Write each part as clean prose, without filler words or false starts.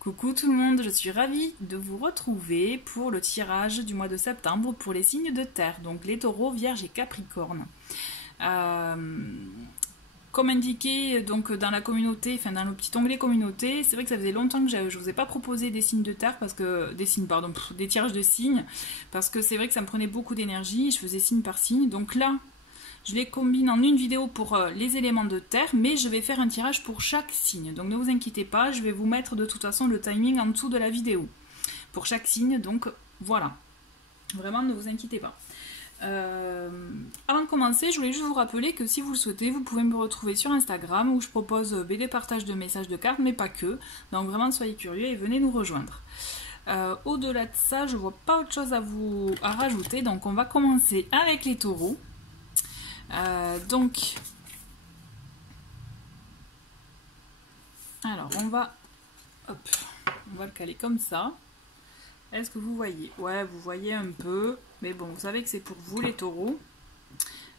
Coucou tout le monde, je suis ravie de vous retrouver pour le tirage du mois de septembre pour les signes de terre, donc les taureaux, vierges et capricornes. Comme indiqué donc dans la communauté, enfin dans le petit onglet communauté, c'est vrai que ça faisait longtemps que je ne vous ai pas proposé des signes de terre, parce que des tirages de signes, parce que c'est vrai que ça me prenait beaucoup d'énergie, je faisais signe par signe, donc là je les combine en une vidéo pour les éléments de terre, mais je vais faire un tirage pour chaque signe. Donc ne vous inquiétez pas, je vais vous mettre de toute façon le timing en dessous de la vidéo. Pour chaque signe, donc voilà. Vraiment, ne vous inquiétez pas. Avant de commencer, je voulais juste vous rappeler que si vous le souhaitez, vous pouvez me retrouver sur Instagram où je propose des partages de messages de cartes, mais pas que. Donc vraiment, soyez curieux et venez nous rejoindre. Au-delà de ça, je vois pas autre chose à rajouter, donc on va commencer avec les taureaux. Alors on va le caler comme ça. Est-ce que vous voyez? Ouais, vous voyez un peu, mais bon, vous savez que c'est pour vous les taureaux.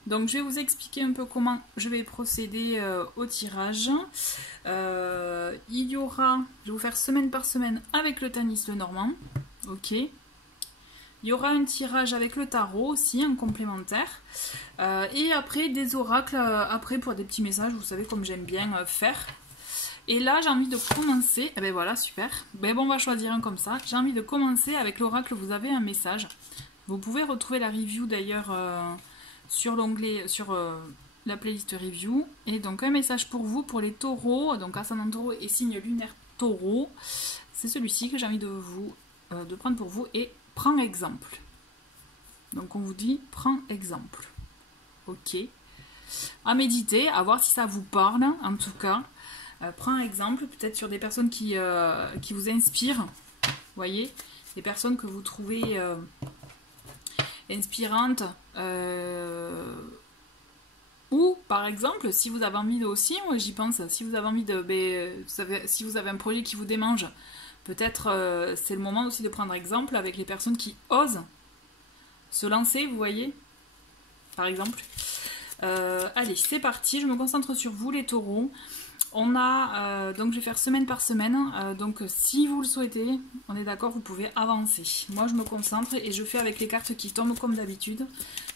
Donc je vais vous expliquer un peu comment je vais procéder au tirage. Je vais vous faire semaine par semaine avec le Tanis Lenormand. Ok. Il y aura un tirage avec le tarot aussi, en complémentaire. Et après, des oracles, après pour des petits messages, vous savez comme j'aime bien faire. Et là, j'ai envie de commencer. Eh ben voilà, super. Ben bon, on va choisir un comme ça. J'ai envie de commencer avec l'oracle, vous avez un message. Vous pouvez retrouver la review d'ailleurs sur l'onglet, sur la playlist review. Et donc un message pour vous, pour les taureaux, donc ascendant taureau et signe lunaire taureau. C'est celui-ci que j'ai envie de prendre pour vous et prends exemple. Donc on vous dit prends exemple. Ok. À méditer, à voir si ça vous parle en tout cas. Prends exemple peut-être sur des personnes qui vous inspirent. Vous voyez, des personnes que vous trouvez inspirantes. Ou par exemple, si vous avez envie de aussi, moi j'y pense, si vous avez envie de, si vous avez un projet qui vous démange, peut-être c'est le moment aussi de prendre exemple avec les personnes qui osent se lancer, vous voyez, par exemple. Allez, c'est parti, je me concentre sur vous les taureaux. On a, donc je vais faire semaine par semaine, donc si vous le souhaitez, on est d'accord, vous pouvez avancer. Moi je me concentre et je fais avec les cartes qui tombent comme d'habitude.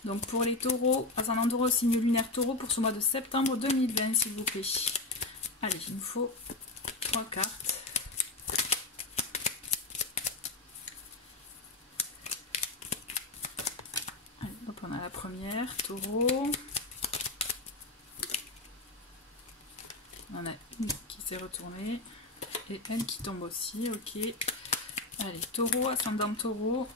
Donc pour les taureaux, ascendant taureau, signe lunaire taureau pour ce mois de septembre 2020 s'il vous plaît. Allez, il me faut 3 cartes. Allez, donc on a la première, taureau. On a une qui s'est retournée et une qui tombe aussi, ok. Allez, taureau, ascendant taureau.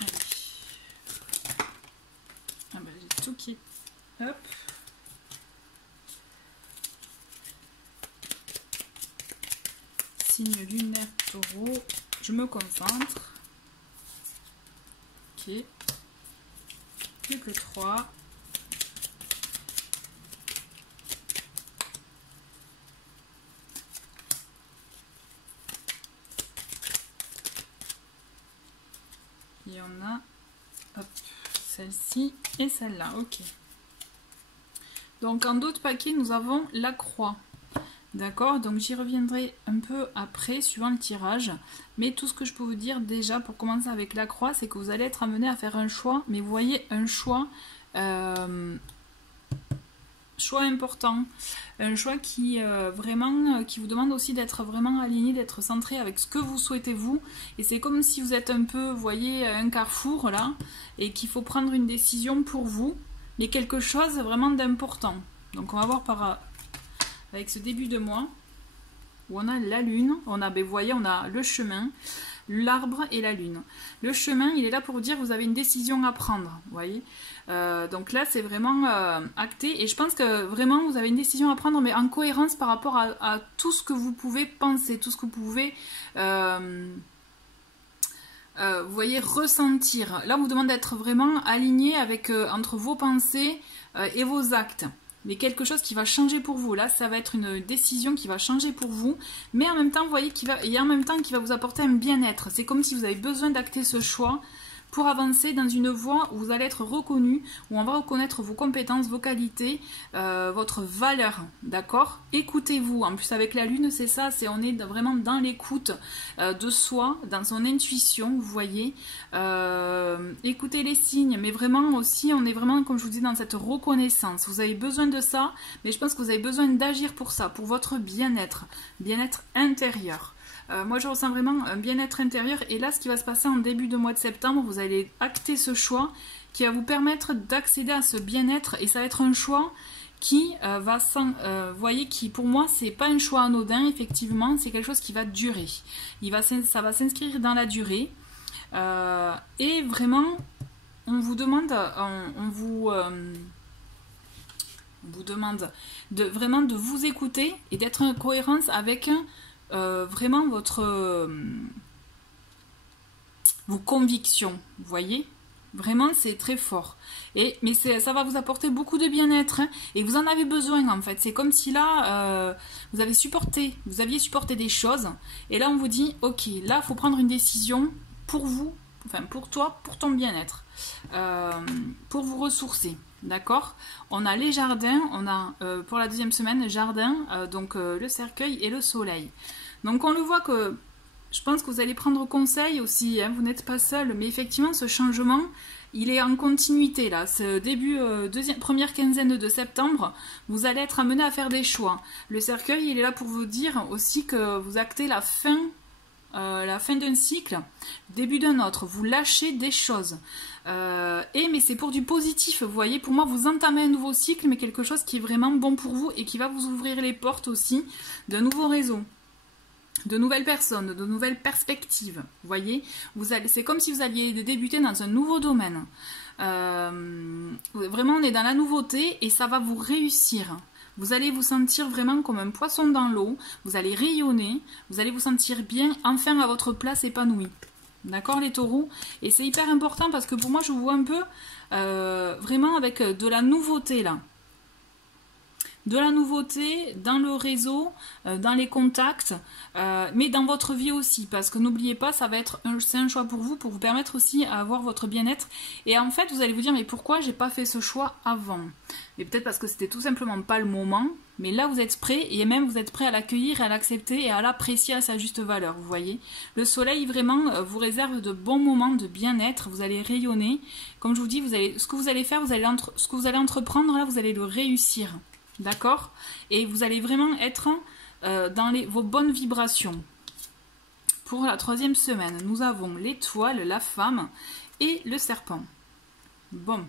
Allez. Ah bah j'ai tout qui... Hop. Signe lunaire taureau, je me concentre. Ok. Plus que 3. Il y en a, hop, celle-ci et celle-là, ok. Donc en d'autres paquets, nous avons la croix. D'accord, donc j'y reviendrai un peu après, suivant le tirage. Mais tout ce que je peux vous dire déjà pour commencer avec la croix, c'est que vous allez être amené à faire un choix. Mais vous voyez, un choix, choix important. Un choix qui vraiment, qui vous demande aussi d'être vraiment aligné, d'être centré avec ce que vous souhaitez vous. Et c'est comme si vous êtes un peu, vous voyez, un carrefour là, et qu'il faut prendre une décision pour vous, mais quelque chose vraiment d'important. Donc on va voir avec ce début de mois où on a la lune, on a, vous voyez, on a le chemin, l'arbre et la lune. Le chemin, il est là pour vous dire que vous avez une décision à prendre, vous voyez. Donc là, c'est vraiment acté et je pense que vraiment vous avez une décision à prendre, mais en cohérence par rapport à tout ce que vous pouvez penser, tout ce que vous pouvez, vous voyez, ressentir. Là, on vous demande d'être vraiment aligné avec entre vos pensées et vos actes. mais quelque chose qui va changer pour vous. Là, ça va être une décision qui va changer pour vous, mais en même temps, vous voyez qu'il va, et en même temps qui va vous apporter un bien-être. C'est comme si vous avez besoin d'acter ce choix pour avancer dans une voie où vous allez être reconnu, où on va reconnaître vos compétences, vos qualités, votre valeur, d'accord? Écoutez-vous, en plus avec la lune, c'est ça, on est vraiment dans l'écoute de soi, dans son intuition, vous voyez. Écoutez les signes, mais vraiment aussi, on est vraiment, comme je vous dis, dans cette reconnaissance. Vous avez besoin de ça, mais je pense que vous avez besoin d'agir pour ça, pour votre bien-être intérieur. Moi je ressens vraiment un bien-être intérieur et là ce qui va se passer en début de mois de septembre, vous allez acter ce choix qui va vous permettre d'accéder à ce bien-être et ça va être un choix qui vous voyez, qui pour moi c'est pas un choix anodin, effectivement c'est quelque chose qui va durer, ça va s'inscrire dans la durée et vraiment on vous demande vraiment de vous écouter et d'être en cohérence avec vraiment vos convictions, vous voyez, vraiment c'est très fort mais ça va vous apporter beaucoup de bien-être hein, et vous en avez besoin en fait. C'est comme si là vous aviez supporté des choses et là on vous dit ok, là il faut prendre une décision pour vous, enfin pour toi, pour ton bien-être, pour vous ressourcer. D'accord? On a les jardins, on a pour la deuxième semaine jardin, donc le cercueil et le soleil. Donc on le voit que je pense que vous allez prendre conseil aussi, hein, vous n'êtes pas seul, mais effectivement ce changement il est en continuité là. Ce début, première quinzaine de septembre, vous allez être amené à faire des choix. Le cercueil il est là pour vous dire aussi que vous actez la fin d'un cycle, début d'un autre, vous lâchez des choses. Mais c'est pour du positif, vous voyez, pour moi vous entamez un nouveau cycle, mais quelque chose qui est vraiment bon pour vous et qui va vous ouvrir les portes aussi d'un nouveau réseau, de nouvelles personnes, de nouvelles perspectives, vous voyez, c'est comme si vous alliez débuter dans un nouveau domaine. Vraiment on est dans la nouveauté et ça va vous réussir. Vous allez vous sentir vraiment comme un poisson dans l'eau, vous allez rayonner, vous allez vous sentir bien, enfin à votre place épanouie. D'accord les taureaux? Et c'est hyper important parce que pour moi je vous vois un peu vraiment avec de la nouveauté là. De la nouveauté dans le réseau, dans les contacts, mais dans votre vie aussi, parce que n'oubliez pas, c'est un choix pour vous permettre aussi à avoir votre bien-être. Et en fait, vous allez vous dire, mais pourquoi j'ai pas fait ce choix avant? Mais peut-être parce que c'était tout simplement pas le moment, mais là vous êtes prêt, et même vous êtes prêt à l'accueillir, à l'accepter et à l'apprécier à sa juste valeur, vous voyez. Le soleil vraiment vous réserve de bons moments de bien-être, vous allez rayonner. Comme je vous dis, ce que vous allez faire, ce que vous allez entreprendre, là, vous allez le réussir. D'accord? Et vous allez vraiment être dans vos bonnes vibrations. Pour la troisième semaine, nous avons l'étoile, la femme et le serpent. Bon.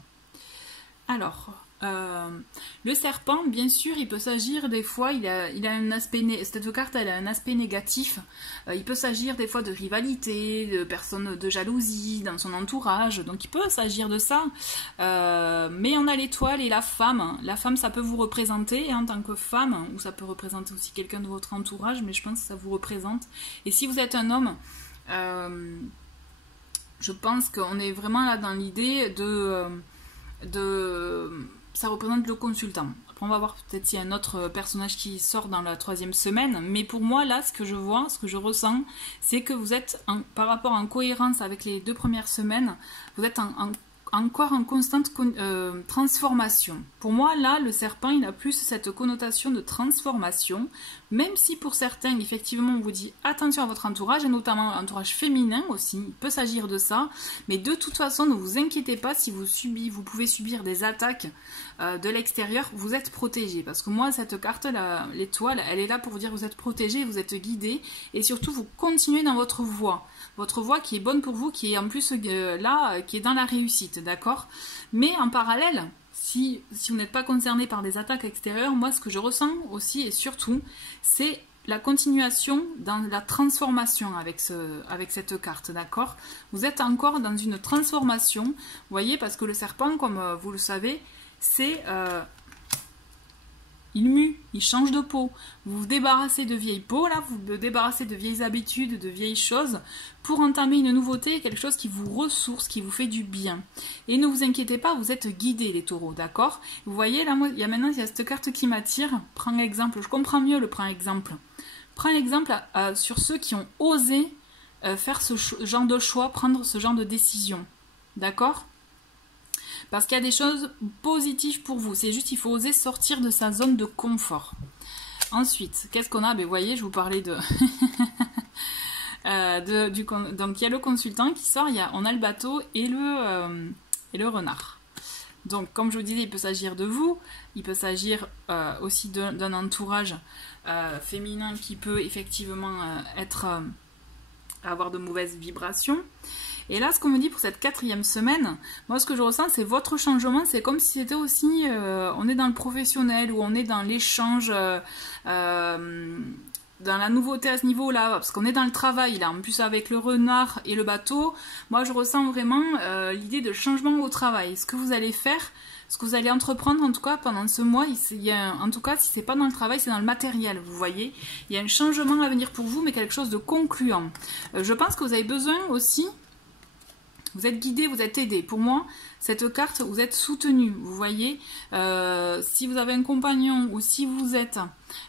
Alors, le serpent, bien sûr, il peut s'agir des fois, il a un aspect, cette carte, elle a un aspect négatif. Il peut s'agir des fois de rivalité, de personnes, de jalousie dans son entourage. Donc, il peut s'agir de ça. Mais on a l'étoile et la femme. La femme, ça peut vous représenter en tant que femme, ou ça peut représenter aussi quelqu'un de votre entourage, mais je pense que ça vous représente. Et si vous êtes un homme, je pense qu'on est vraiment là dans l'idée ça représente le consultant. Après on va voir peut-être s'il y a un autre personnage qui sort dans la troisième semaine, mais pour moi là ce que je vois, ce que je ressens, c'est que vous êtes par rapport en cohérence avec les 2 premières semaines, vous êtes encore en constante transformation. Pour moi là le serpent il a plus cette connotation de transformation, même si pour certains effectivement on vous dit attention à votre entourage, et notamment l'entourage féminin aussi, il peut s'agir de ça, mais de toute façon ne vous inquiétez pas si vous pouvez subir des attaques de l'extérieur, vous êtes protégé, parce que moi cette carte là, l'étoile, elle est là pour vous dire que vous êtes protégé, vous êtes guidé, et surtout vous continuez dans votre voie qui est bonne pour vous, qui est en plus là, qui est dans la réussite, d'accord? Mais en parallèle, si vous n'êtes pas concerné par des attaques extérieures, moi ce que je ressens aussi et surtout, c'est la continuation dans la transformation avec cette carte, d'accord? Vous êtes encore dans une transformation, vous voyez, parce que le serpent, comme vous le savez, c'est il mue, il change de peau. Vous vous débarrassez de vieilles peaux, là, vous vous débarrassez de vieilles habitudes, de vieilles choses, pour entamer une nouveauté, quelque chose qui vous ressource, qui vous fait du bien. Et ne vous inquiétez pas, vous êtes guidés, les taureaux, d'accord? Vous voyez, là, moi, maintenant, il y a cette carte qui m'attire. Prends exemple, je comprends mieux le prends exemple. Prends exemple sur ceux qui ont osé faire ce genre de choix, prendre ce genre de décision, d'accord? Parce qu'il y a des choses positives pour vous. C'est juste, il faut oser sortir de sa zone de confort. Ensuite, qu'est-ce qu'on a? Ben, vous voyez, je vous parlais de... donc, il y a le consultant qui sort. On a le bateau et le renard. Donc, comme je vous disais, il peut s'agir de vous. Il peut s'agir aussi d'un entourage féminin qui peut effectivement avoir de mauvaises vibrations. Et là, ce qu'on me dit pour cette 4e semaine, moi, ce que je ressens, c'est votre changement. C'est comme si c'était aussi, on est dans le professionnel ou on est dans l'échange, dans la nouveauté à ce niveau-là, parce qu'on est dans le travail, là. En plus, avec le renard et le bateau, moi, je ressens vraiment l'idée de changement au travail. Ce que vous allez faire, ce que vous allez entreprendre, en tout cas, pendant ce mois, en tout cas, si c'est pas dans le travail, c'est dans le matériel, vous voyez. Il y a un changement à venir pour vous, mais quelque chose de concluant. Je pense que vous avez besoin aussi... Vous êtes guidé, vous êtes aidé. Pour moi, cette carte, vous êtes soutenu. Vous voyez, si vous avez un compagnon ou si vous êtes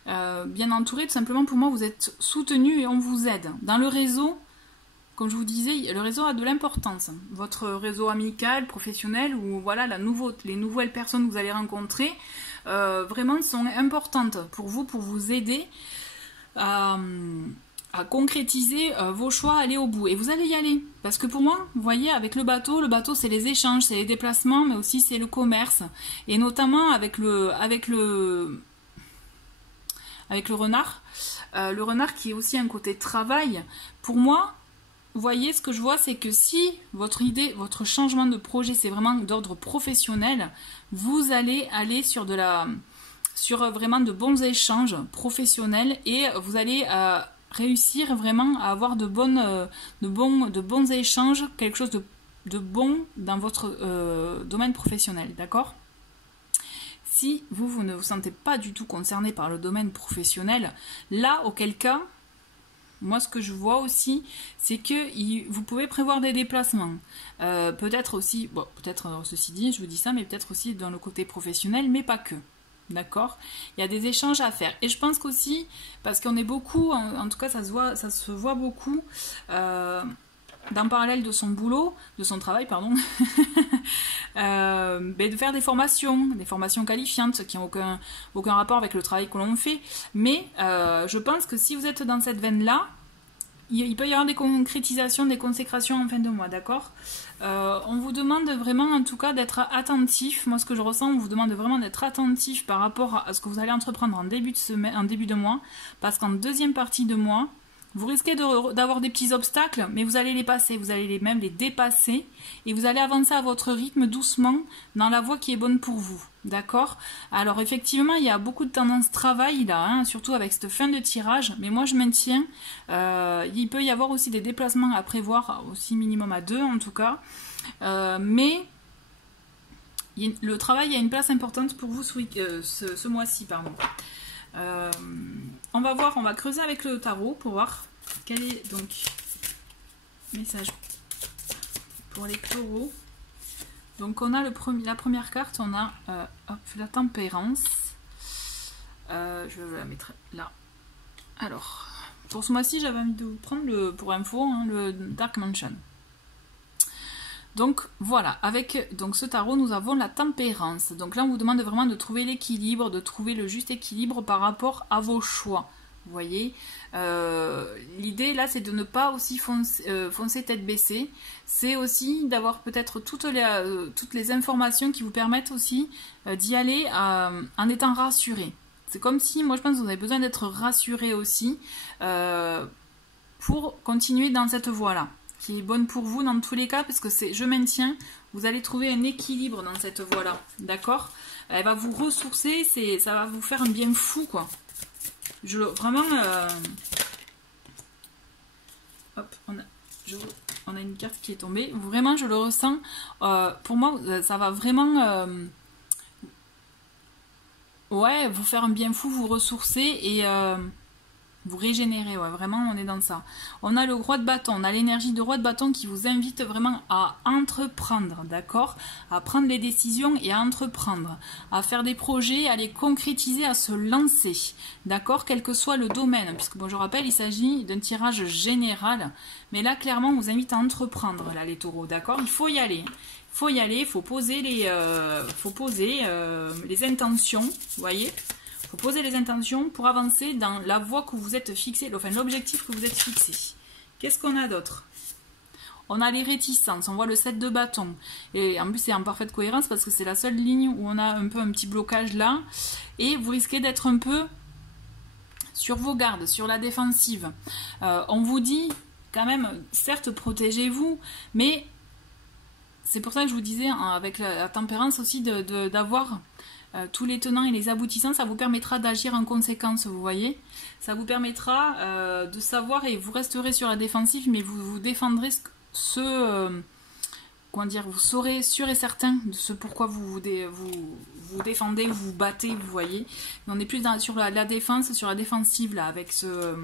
bien entouré, tout simplement, pour moi, vous êtes soutenu et on vous aide. Dans le réseau, comme je vous disais, le réseau a de l'importance. Votre réseau amical, professionnel, ou voilà, les nouvelles personnes que vous allez rencontrer, vraiment sont importantes pour vous aider à concrétiser vos choix, aller au bout. Et vous allez y aller. Parce que pour moi, vous voyez, avec le bateau c'est les échanges, c'est les déplacements, mais aussi c'est le commerce. Et notamment avec le renard. Le renard qui est aussi un côté travail. Pour moi, vous voyez, ce que je vois, c'est que si votre idée, votre changement de projet, c'est vraiment d'ordre professionnel, vous allez aller sur vraiment de bons échanges professionnels et vous allez... réussir vraiment à avoir de bons échanges, quelque chose de bon dans votre domaine professionnel, d'accord? Si vous ne vous sentez pas du tout concerné par le domaine professionnel, là, auquel cas, moi, ce que je vois aussi, c'est que vous pouvez prévoir des déplacements. Peut-être aussi, bon, peut-être, ceci dit, je vous dis ça, mais peut-être aussi dans le côté professionnel, mais pas que. D'accord? Il y a des échanges à faire. Et je pense qu'aussi, parce qu'on est beaucoup, en tout cas ça se voit beaucoup, dans parallèle de son boulot, de son travail, pardon, de faire des formations qualifiantes qui n'ont aucun rapport avec le travail que l'on fait. Mais je pense que si vous êtes dans cette veine-là, il peut y avoir des concrétisations, des consécrations en fin de mois, d'accord? On vous demande vraiment, en tout cas, d'être attentif. Moi, ce que je ressens, on vous demande vraiment d'être attentif par rapport à ce que vous allez entreprendre en début de mois, parce qu'en deuxième partie de mois, vous risquez d'avoir des petits obstacles, mais vous allez les passer, vous allez même les dépasser, et vous allez avancer à votre rythme doucement dans la voie qui est bonne pour vous. D'accord? Alors effectivement, il y a beaucoup de tendances travail là, hein, surtout avec cette fin de tirage, mais moi je maintiens, il peut y avoir aussi des déplacements à prévoir, aussi minimum à 2 en tout cas, mais le travail a une place importante pour vous ce mois-ci, pardon. On va voir, on va creuser avec le tarot pour voir quel est donc le message pour les taureaux. Donc on a la première carte, on a la tempérance. Je vais la mettre là. Alors, pour ce mois-ci, j'avais envie de vous prendre pour info le Dark Mansion. Donc voilà, avec ce tarot, nous avons la tempérance. Donc là, on vous demande vraiment de trouver l'équilibre, de trouver le juste équilibre par rapport à vos choix. Vous voyez, l'idée là, c'est de ne pas aussi foncer tête baissée. C'est aussi d'avoir peut-être toutes les informations qui vous permettent aussi d'y aller en étant rassuré. C'est comme si, moi je pense que vous avez besoin d'être rassuré aussi pour continuer dans cette voie-là, qui est bonne pour vous dans tous les cas, parce que je maintiens, vous allez trouver un équilibre dans cette voie-là, d'accord? Elle va vous ressourcer, ça va vous faire un bien fou, quoi. Vraiment, hop, on a une carte qui est tombée, vraiment je le ressens, pour moi ça va vraiment ouais, vous faire un bien fou, vous ressourcer et vous régénérer, ouais, vraiment on est dans ça. On a le roi de bâton, on a l'énergie de roi de bâton qui vous invite vraiment à entreprendre, d'accord? À prendre les décisions et à entreprendre, à faire des projets, à les concrétiser, à se lancer, d'accord? Quel que soit le domaine, puisque bon, je rappelle, il s'agit d'un tirage général, mais là clairement on vous invite à entreprendre, là les taureaux, d'accord? Il faut y aller. Il faut y aller, il faut poser les intentions, vous voyez? Il faut poser les intentions pour avancer dans la voie que vous êtes fixé, enfin l'objectif que vous êtes fixé. Qu'est-ce qu'on a d'autre? On a les réticences, on voit le 7 de bâton. Et en plus c'est en parfaite cohérence parce que c'est la seule ligne où on a un peu un petit blocage là. Et vous risquez d'être un peu sur vos gardes, sur la défensive. On vous dit quand même, certes protégez-vous, mais c'est pour ça que je vous disais, hein, avec la tempérance aussi, d'avoir tous les tenants et les aboutissants, ça vous permettra d'agir en conséquence, vous voyez. Ça vous permettra de savoir, et vous resterez sur la défensive, mais vous vous défendrez comment dire, vous saurez sûr et certain de ce pourquoi vous défendez, vous vous battez, vous voyez. Mais on est plus sur la défense, sur la défensive, là, avec ce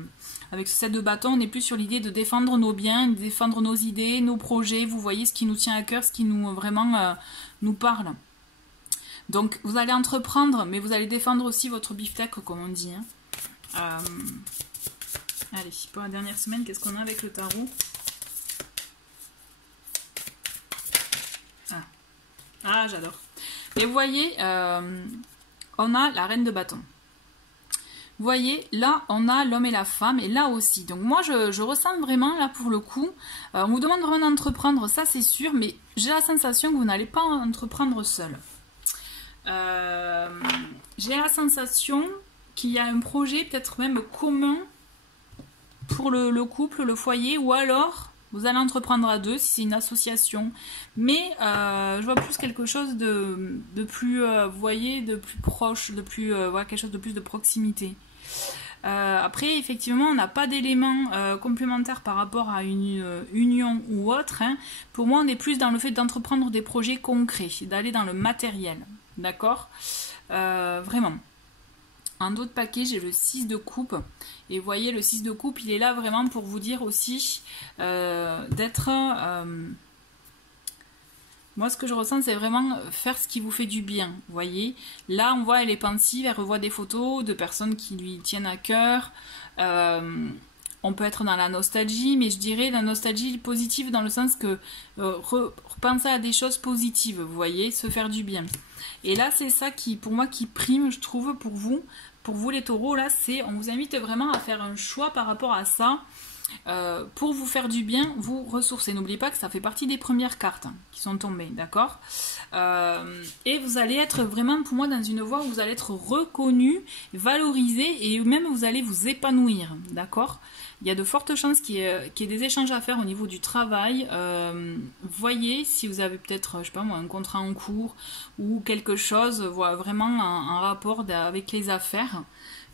7 de bâton, on est plus sur l'idée de défendre nos biens, de défendre nos idées, nos projets, vous voyez, ce qui nous tient à cœur, ce qui nous vraiment nous parle. Donc vous allez entreprendre, mais vous allez défendre aussi votre beefsteak, comme on dit. Hein. Allez, pour la dernière semaine, qu'est-ce qu'on a avec le tarot? Ah, j'adore. Et vous voyez, on a la reine de bâton. Vous voyez, là, on a l'homme et la femme, et là aussi. Donc moi, je ressens vraiment, là, pour le coup, on vous demande vraiment d'entreprendre, ça c'est sûr, mais j'ai la sensation que vous n'allez pas entreprendre seul. J'ai la sensation qu'il y a un projet peut-être même commun pour le couple, le foyer, ou alors vous allez entreprendre à deux si c'est une association, mais je vois plus quelque chose de plus, vous voyez, de plus proche, de plus, voilà, quelque chose de plus de proximité. Après, effectivement, on n'a pas d'éléments complémentaires par rapport à une union ou autre. Hein. Pour moi, on est plus dans le fait d'entreprendre des projets concrets, d'aller dans le matériel. D'accord, vraiment. En d'autres paquets, j'ai le 6 de coupe. Et vous voyez, le 6 de coupe, il est là vraiment pour vous dire aussi d'être... moi, ce que je ressens, c'est vraiment faire ce qui vous fait du bien. Vous voyez, là, on voit, elle est pensive, elle revoit des photos de personnes qui lui tiennent à cœur. On peut être dans la nostalgie, mais je dirais la nostalgie positive dans le sens que repenser à des choses positives, vous voyez, se faire du bien. Et là, c'est ça qui, pour moi, qui prime, je trouve, pour vous les taureaux, là, c'est, on vous invite vraiment à faire un choix par rapport à ça, pour vous faire du bien, vous ressourcer. N'oubliez pas que ça fait partie des premières cartes qui sont tombées, d'accord, et vous allez être vraiment, pour moi, dans une voie où vous allez être reconnu, valorisé, et même vous allez vous épanouir, d'accord. Il y a de fortes chances qu'il y ait des échanges à faire au niveau du travail. Voyez si vous avez peut-être, je sais pas moi, un contrat en cours ou quelque chose, voilà, vraiment un rapport avec les affaires,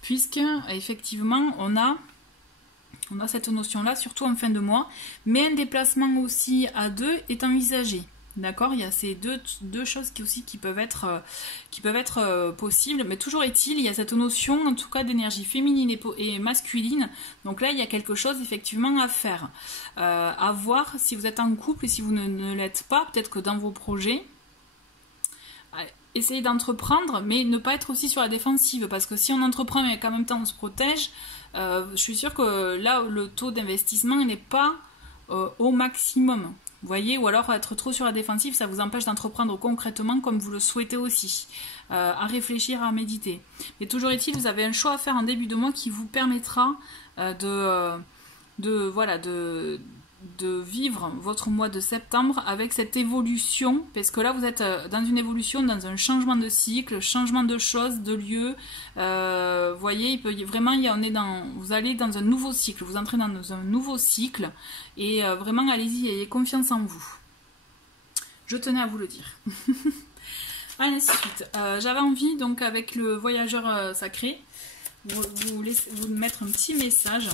puisque effectivement on a cette notion-là, surtout en fin de mois, mais un déplacement aussi à deux est envisagé. D'accord, il y a ces deux choses qui peuvent être possibles, mais toujours est-il, il y a cette notion en tout cas d'énergie féminine et masculine, donc là il y a quelque chose effectivement à faire, à voir si vous êtes en couple et si vous ne l'êtes pas, peut-être que dans vos projets, essayez d'entreprendre, mais ne pas être aussi sur la défensive, parce que si on entreprend mais qu'en même temps on se protège, je suis sûre que là le taux d'investissement n'est pas au maximum. Vous voyez, ou alors être trop sur la défensive, ça vous empêche d'entreprendre concrètement comme vous le souhaitez aussi, à réfléchir, à méditer. Mais toujours est-il, vous avez un choix à faire en début de mois qui vous permettra de vivre votre mois de septembre avec cette évolution, parce que là vous êtes dans une évolution, dans un changement de cycle, changement de choses, de lieux. Vous voyez, il peut vraiment, vous allez dans un nouveau cycle, vous entrez dans un nouveau cycle, et vraiment allez-y, ayez confiance en vous. Je tenais à vous le dire. Ensuite, j'avais envie, donc avec le voyageur sacré, vous mettre un petit message.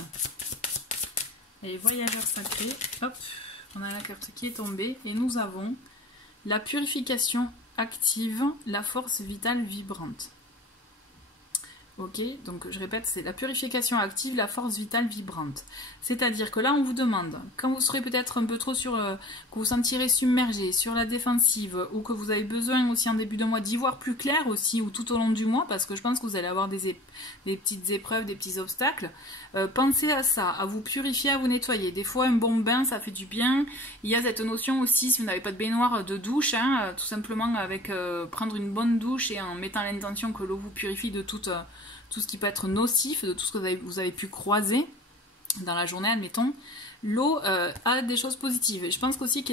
Et voyageurs sacrés, hop, on a la carte qui est tombée et nous avons la purification active, la force vitale vibrante. Ok, donc je répète, c'est la purification active, la force vitale vibrante. C'est-à-dire que là, on vous demande, quand vous serez peut-être un peu trop que vous sentirez submergé, sur la défensive, ou que vous avez besoin aussi en début de mois d'y voir plus clair aussi, ou tout au long du mois, parce que je pense que vous allez avoir des petites épreuves, des petits obstacles, pensez à ça, à vous purifier, à vous nettoyer. Des fois, un bon bain, ça fait du bien. Il y a cette notion aussi, si vous n'avez pas de baignoire, de douche, hein, tout simplement avec prendre une bonne douche et en mettant l'intention que l'eau vous purifie de tout ce qui peut être nocif, de tout ce que vous avez pu croiser dans la journée, admettons. L'eau a des choses positives. Et je pense qu'aussi ce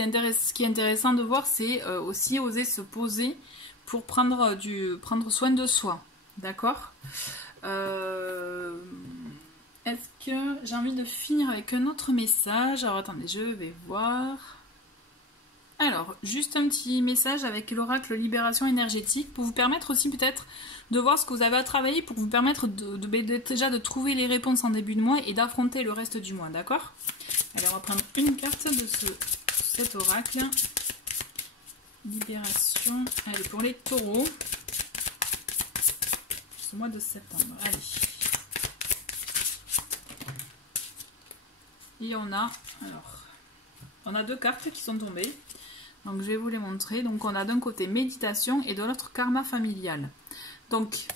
qui est intéressant de voir, c'est aussi oser se poser pour prendre soin de soi. D'accord ? Est-ce que j'ai envie de finir avec un autre message? Alors attendez, je vais voir. Alors, juste un petit message avec l'oracle Libération énergétique pour vous permettre aussi peut-être de voir ce que vous avez à travailler pour vous permettre déjà de trouver les réponses en début de mois et d'affronter le reste du mois, d'accord? Alors, on va prendre une carte de cet oracle. Libération. Allez, pour les taureaux. Ce mois de septembre. Allez. Et on a deux cartes qui sont tombées. Donc je vais vous les montrer. Donc on a d'un côté méditation et de l'autre karma familial. Donc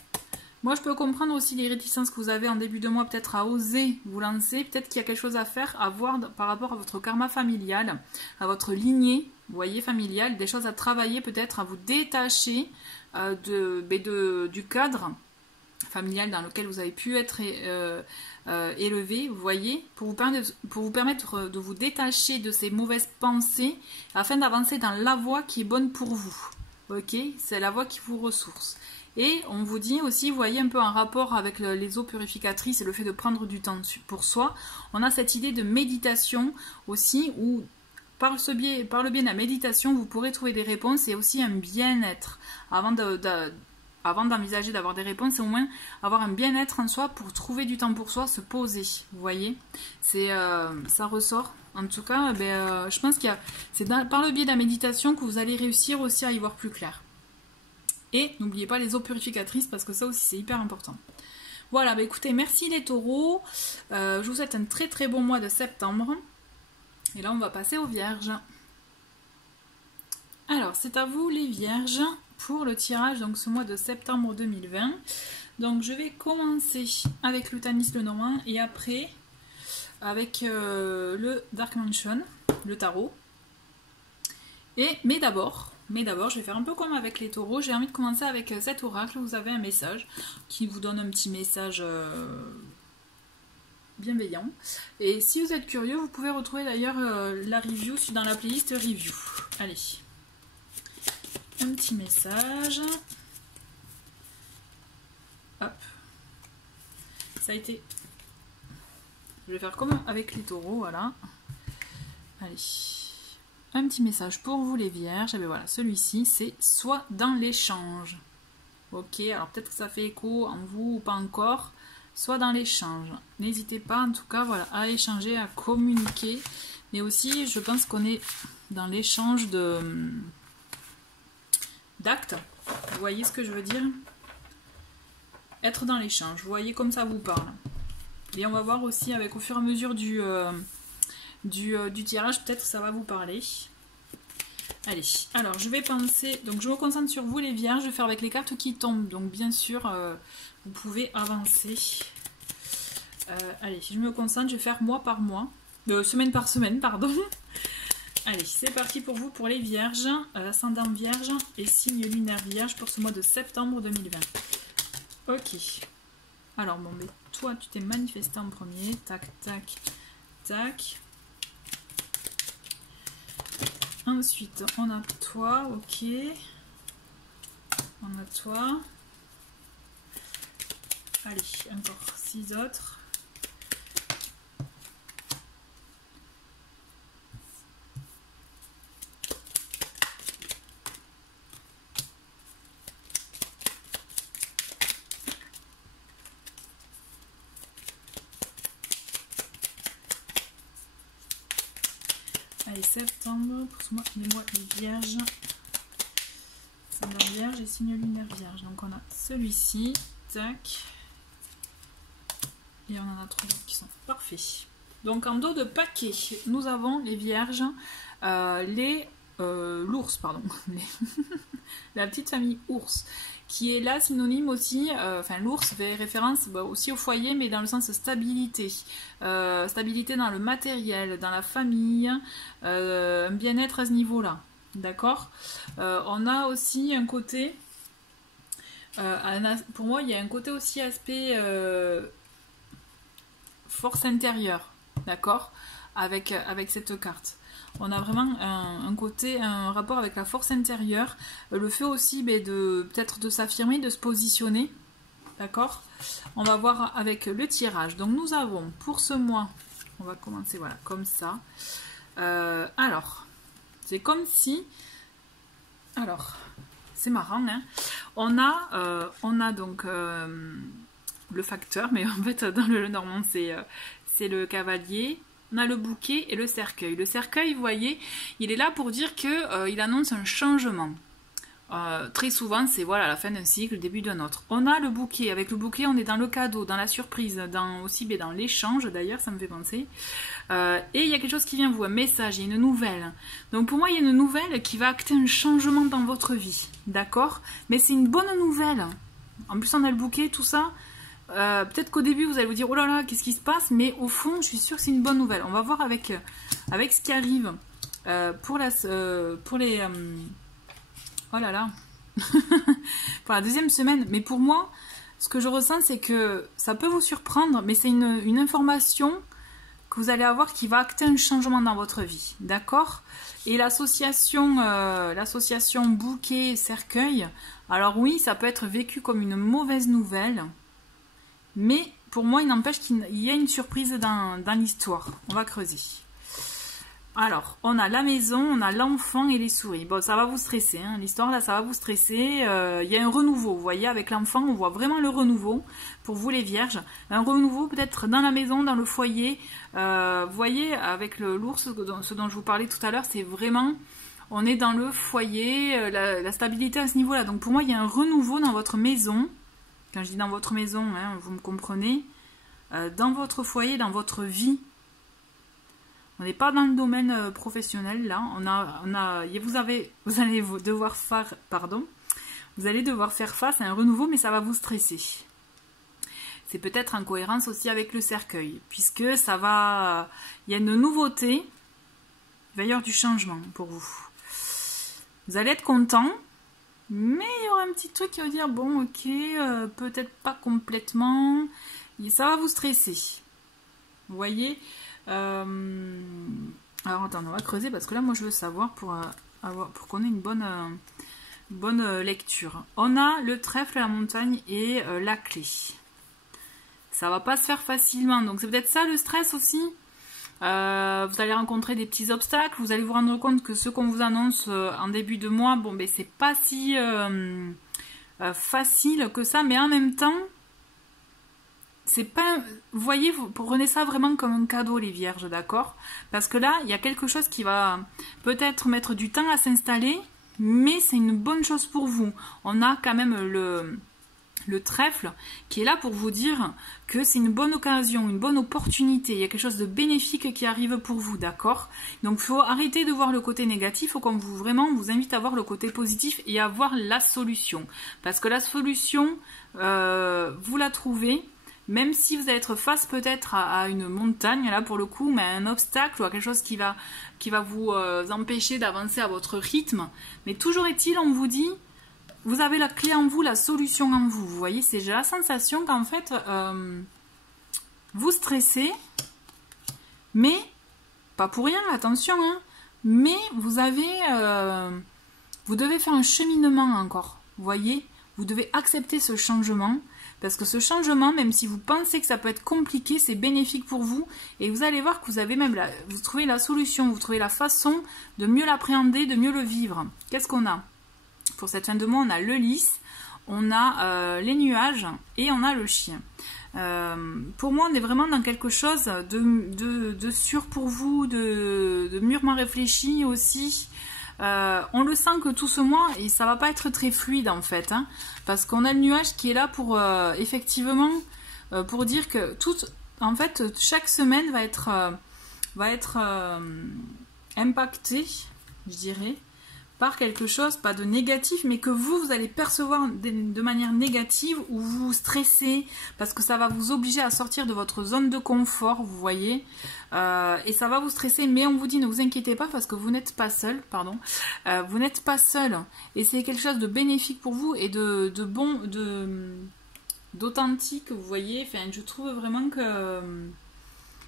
moi je peux comprendre aussi les réticences que vous avez en début de mois, peut-être à oser vous lancer. Peut-être qu'il y a quelque chose à faire, à voir par rapport à votre karma familial, à votre lignée, vous voyez, familiale, des choses à travailler, peut-être à vous détacher du cadre familial dans lequel vous avez pu être élevé, vous voyez, pour vous permettre de vous détacher de ces mauvaises pensées afin d'avancer dans la voie qui est bonne pour vous. Ok, c'est la voie qui vous ressource. Et on vous dit aussi, vous voyez un peu en rapport avec les eaux purificatrices et le fait de prendre du temps pour soi, on a cette idée de méditation aussi où par le biais de la méditation, vous pourrez trouver des réponses et aussi un bien-être avant d'envisager d'avoir des réponses, c'est au moins avoir un bien-être en soi pour trouver du temps pour soi, se poser, vous voyez, ça ressort. En tout cas, je pense que c'est par le biais de la méditation que vous allez réussir aussi à y voir plus clair. Et n'oubliez pas les eaux purificatrices parce que ça aussi c'est hyper important. Voilà, écoutez, merci les taureaux, je vous souhaite un très très bon mois de septembre. Et là on va passer aux vierges. Alors c'est à vous les vierges pour le tirage, donc ce mois de septembre 2020. Donc je vais commencer avec le Tanis Lenormand et après avec le Dark Mansion, le tarot. Mais d'abord, je vais faire un peu comme avec les taureaux. J'ai envie de commencer avec cet oracle. Vous avez un message qui vous donne un petit message bienveillant. Et si vous êtes curieux, vous pouvez retrouver d'ailleurs la review dans la playlist review. Allez. Un petit message. Hop. Ça a été... Je vais faire comme avec les taureaux, voilà. Allez. Un petit message pour vous les vierges. Et bien voilà, celui-ci, c'est « Soit dans l'échange ». Ok, alors peut-être que ça fait écho en vous ou pas encore. Soit dans l'échange. N'hésitez pas, en tout cas, voilà, à échanger, à communiquer. Mais aussi, je pense qu'on est dans l'échange d'actes. Vous voyez ce que je veux dire? Être dans l'échange. Vous voyez comme ça vous parle. Et on va voir aussi avec au fur et à mesure du tirage, peut-être que ça va vous parler. Allez, alors je vais penser, donc je me concentre sur vous les vierges, je vais faire avec les cartes qui tombent, donc bien sûr vous pouvez avancer. Allez, si je me concentre, je vais faire mois par mois, semaine par semaine, pardon. Allez, c'est parti pour vous, pour les vierges, ascendant vierge et signe lunaire vierge pour ce mois de septembre 2020. Ok, alors bon, mais toi tu t'es manifesté en premier, tac, tac, tac. Ensuite, on a toi, ok. On a toi. Allez, encore 6 autres. Allez, septembre, pour ce mois, les mois des vierges. Ascendant vierge et signe lunaire vierge. Donc on a celui-ci, tac, Et on en a 3 autres qui sont parfaits. Donc en dos de paquet, nous avons les vierges, l'ours, pardon, la petite famille ours, qui est là synonyme aussi, enfin l'ours fait référence aussi au foyer, mais dans le sens stabilité, stabilité dans le matériel, dans la famille, un bien-être à ce niveau-là, d'accord. On a aussi un côté, pour moi il y a un côté aussi aspect force intérieure, d'accord, avec cette carte. On a vraiment un côté, un rapport avec la force intérieure, le fait aussi peut-être de s'affirmer, de se positionner, d'accord. On va voir avec le tirage. Donc nous avons pour ce mois, on va commencer voilà comme ça. Alors, c'est comme si, alors c'est marrant, hein. On a donc le facteur, mais en fait dans le normand c'est le cavalier. On a le bouquet et le cercueil. Le cercueil, vous voyez, il est là pour dire qu'il annonce un changement. Très souvent, c'est voilà, la fin d'un cycle, le début d'un autre. On a le bouquet. Avec le bouquet, on est dans le cadeau, dans la surprise, aussi dans l'échange, d'ailleurs, ça me fait penser. Et il y a quelque chose qui vient vous, un message, il y a une nouvelle. Donc pour moi, il y a une nouvelle qui va acter un changement dans votre vie. D'accord? Mais c'est une bonne nouvelle. En plus, on a le bouquet, tout ça. Peut-être qu'au début vous allez vous dire oh là là qu'est-ce qui se passe, mais au fond je suis sûre que c'est une bonne nouvelle. On va voir avec ce qui arrive pour les oh là là pour la deuxième semaine. Mais pour moi ce que je ressens c'est que ça peut vous surprendre, mais c'est une information que vous allez avoir qui va acter un changement dans votre vie, d'accord. Et l'association bouquet cercueil, alors oui ça peut être vécu comme une mauvaise nouvelle. Mais pour moi, il n'empêche qu'il y a une surprise dans l'histoire. On va creuser. Alors, on a la maison, on a l'enfant et les souris. Bon, ça va vous stresser. Hein. L'histoire, là, ça va vous stresser. Il y a un renouveau. Vous voyez, avec l'enfant, on voit vraiment le renouveau. Pour vous, les vierges. Un renouveau peut-être dans la maison, dans le foyer. Vous voyez, avec l'ours, ce dont je vous parlais tout à l'heure, c'est vraiment... On est dans le foyer, la stabilité à ce niveau-là. Donc, pour moi, il y a un renouveau dans votre maison. Quand je dis dans votre maison, hein, vous me comprenez, dans votre foyer, dans votre vie. On n'est pas dans le domaine professionnel là. Vous allez devoir faire face à un renouveau, mais ça va vous stresser. C'est peut-être en cohérence aussi avec le cercueil, puisque il y a une nouveauté, il va y avoir du changement pour vous. Vous allez être content. Mais il y aura un petit truc qui va dire, bon, ok, peut-être pas complètement, et ça va vous stresser. Vous voyez alors, attendez, on va creuser, parce que là, moi, je veux savoir pour qu'on ait une bonne lecture. On a le trèfle, la montagne et la clé. Ça va pas se faire facilement, donc c'est peut-être ça le stress aussi. Vous allez rencontrer des petits obstacles, vous allez vous rendre compte que ce qu'on vous annonce en début de mois, bon ben c'est pas si facile que ça, mais en même temps, c'est pas, vous voyez, vous prenez ça vraiment comme un cadeau les vierges, d'accord? Parce que là, il y a quelque chose qui va peut-être mettre du temps à s'installer, mais c'est une bonne chose pour vous. On a quand même le trèfle qui est là pour vous dire que c'est une bonne occasion, une bonne opportunité, il y a quelque chose de bénéfique qui arrive pour vous, d'accord? Donc il faut arrêter de voir le côté négatif, il faut qu'on vous invite à voir le côté positif et à voir la solution, parce que la solution vous la trouvez, même si vous allez être face peut-être à une montagne, là pour le coup, mais à un obstacle ou à quelque chose qui va vous empêcher d'avancer à votre rythme, mais toujours est-il, on vous dit, vous avez la clé en vous, la solution en vous. Vous voyez, j'ai la sensation qu'en fait, vous stressez, mais, pas pour rien, attention, hein, mais vous devez faire un cheminement encore. Vous voyez, vous devez accepter ce changement, parce que ce changement, même si vous pensez que ça peut être compliqué, c'est bénéfique pour vous, et vous allez voir que vous avez vous trouvez la solution, vous trouvez la façon de mieux l'appréhender, de mieux le vivre. Qu'est-ce qu'on a ? Pour cette fin de mois, on a le lys, on a les nuages et on a le chien. Pour moi, on est vraiment dans quelque chose de sûr pour vous, de mûrement réfléchi aussi. On le sent que tout ce mois, et ça va pas être très fluide en fait, hein, parce qu'on a le nuage qui est là pour effectivement pour dire que en fait, chaque semaine va être impactée, je dirais, par quelque chose, pas de négatif, mais que vous allez percevoir de manière négative, ou vous stressez, parce que ça va vous obliger à sortir de votre zone de confort, vous voyez, et ça va vous stresser, mais on vous dit ne vous inquiétez pas, parce que vous n'êtes pas seul, vous n'êtes pas seul, et c'est quelque chose de bénéfique pour vous, et d'authentique, vous voyez, enfin, je trouve vraiment que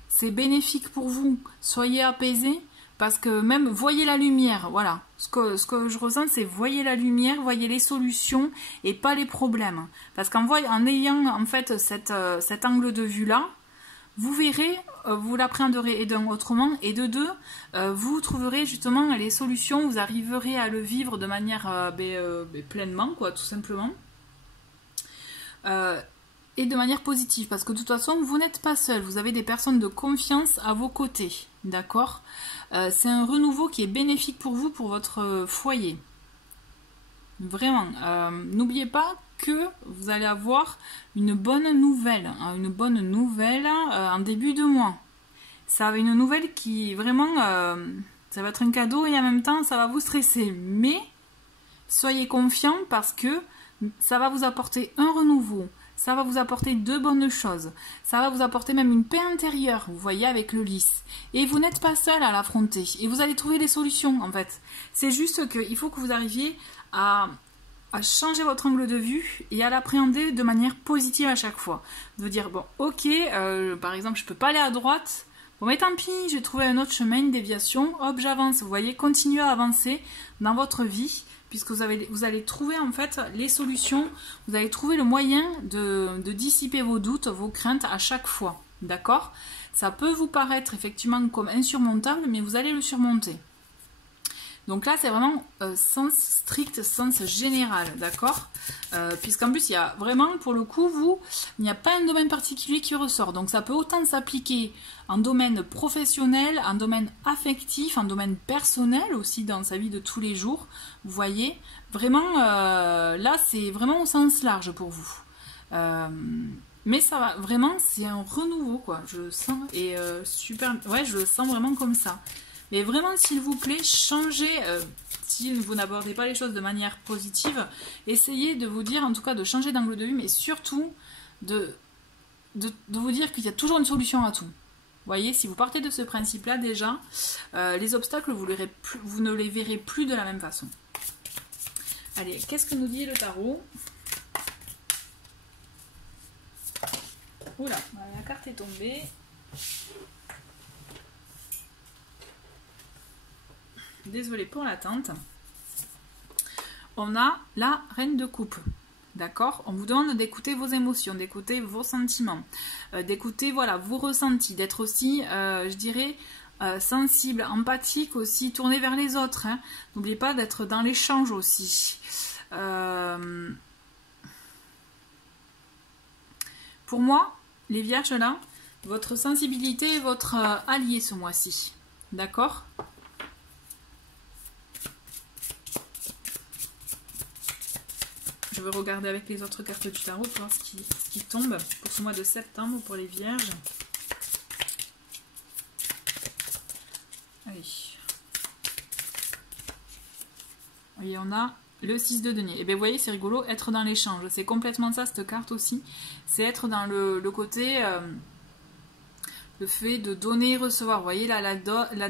c'est bénéfique pour vous, soyez apaisés, parce que même, voyez la lumière, voilà. Ce que je ressens, c'est voyez la lumière, voyez les solutions et pas les problèmes. Parce en ayant en fait cet angle de vue-là, vous verrez, vous l'appréhenderez d'un autrement, et de deux, vous trouverez justement les solutions, vous arriverez à le vivre de manière pleinement, quoi, tout simplement. Et de manière positive, parce que de toute façon, vous n'êtes pas seul, vous avez des personnes de confiance à vos côtés, d'accord? C'est un renouveau qui est bénéfique pour vous, pour votre foyer. Vraiment, n'oubliez pas que vous allez avoir une bonne nouvelle en début de mois. Ça va une nouvelle qui, vraiment, ça va être un cadeau, et en même temps, ça va vous stresser. Mais, soyez confiants, parce que ça va vous apporter un renouveau. Ça va vous apporter de bonnes choses. Ça va vous apporter même une paix intérieure, vous voyez, avec le lys. Et vous n'êtes pas seul à l'affronter. Et vous allez trouver des solutions, en fait. C'est juste qu'il faut que vous arriviez à changer votre angle de vue et à l'appréhender de manière positive à chaque fois. De vous dire, bon, ok, par exemple, je ne peux pas aller à droite. Bon, mais tant pis, j'ai trouvé un autre chemin, une déviation. Hop, j'avance. Vous voyez, continuez à avancer dans votre vie, puisque vous allez trouver en fait les solutions, vous allez trouver le moyen de dissiper vos doutes, vos craintes à chaque fois, d'accord? Ça peut vous paraître effectivement comme insurmontable, mais vous allez le surmonter. Donc là, c'est vraiment sens strict, sens général, d'accord? Puisqu'en plus, il y a vraiment, pour le coup, il n'y a pas un domaine particulier qui ressort. Donc ça peut autant s'appliquer en domaine professionnel, en domaine affectif, en domaine personnel aussi, dans sa vie de tous les jours. Vous voyez, vraiment, là, c'est vraiment au sens large pour vous. Mais ça va, vraiment, c'est un renouveau, quoi. Je le sens, et super, ouais, je le sens vraiment comme ça. Mais vraiment, s'il vous plaît, changez, si vous n'abordez pas les choses de manière positive, essayez de vous dire, en tout cas, de changer d'angle de vue, mais surtout de vous dire qu'il y a toujours une solution à tout. Vous voyez, si vous partez de ce principe-là, déjà, les obstacles, vous ne les verrez plus de la même façon. Allez, qu'est-ce que nous dit le tarot? Oula, la carte est tombée. Désolée pour l'attente. On a la reine de coupe. D'accord? On vous demande d'écouter vos émotions, d'écouter vos sentiments, d'écouter voilà, vos ressentis, d'être aussi, je dirais, sensible, empathique aussi, tourné vers les autres. Hein. N'oubliez pas d'être dans l'échange aussi. Pour moi, les vierges là, votre sensibilité est votre allié ce mois-ci. D'accord? Je vais regarder avec les autres cartes du tarot pour voir ce qui tombe pour ce mois de septembre pour les vierges. Allez. Et on a le 6 de denier. Et bien vous voyez, c'est rigolo, être dans l'échange. C'est complètement ça, cette carte aussi. C'est être dans le côté... le fait de donner et recevoir. Vous voyez, là, la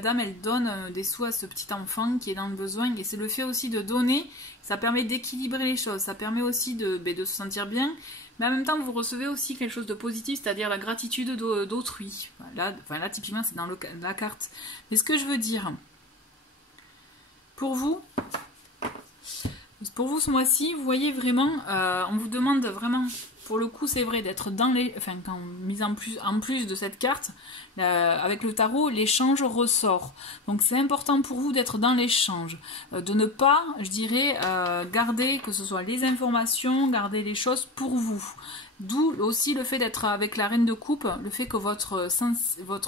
dame, elle donne des sous à ce petit enfant qui est dans le besoin. Et c'est le fait aussi de donner. Ça permet d'équilibrer les choses. Ça permet aussi de se sentir bien. Mais en même temps, vous recevez aussi quelque chose de positif, c'est-à-dire la gratitude d'autrui. Là, typiquement, c'est dans la carte. Mais ce que je veux dire, pour vous ce mois-ci, vous voyez vraiment, on vous demande vraiment... Pour le coup, c'est vrai d'être dans les... Enfin, en plus de cette carte, avec le tarot, l'échange ressort. Donc, c'est important pour vous d'être dans l'échange. De ne pas, je dirais, garder, que ce soit les informations, garder les choses pour vous. D'où aussi le fait d'être avec la reine de coupe, le fait que votre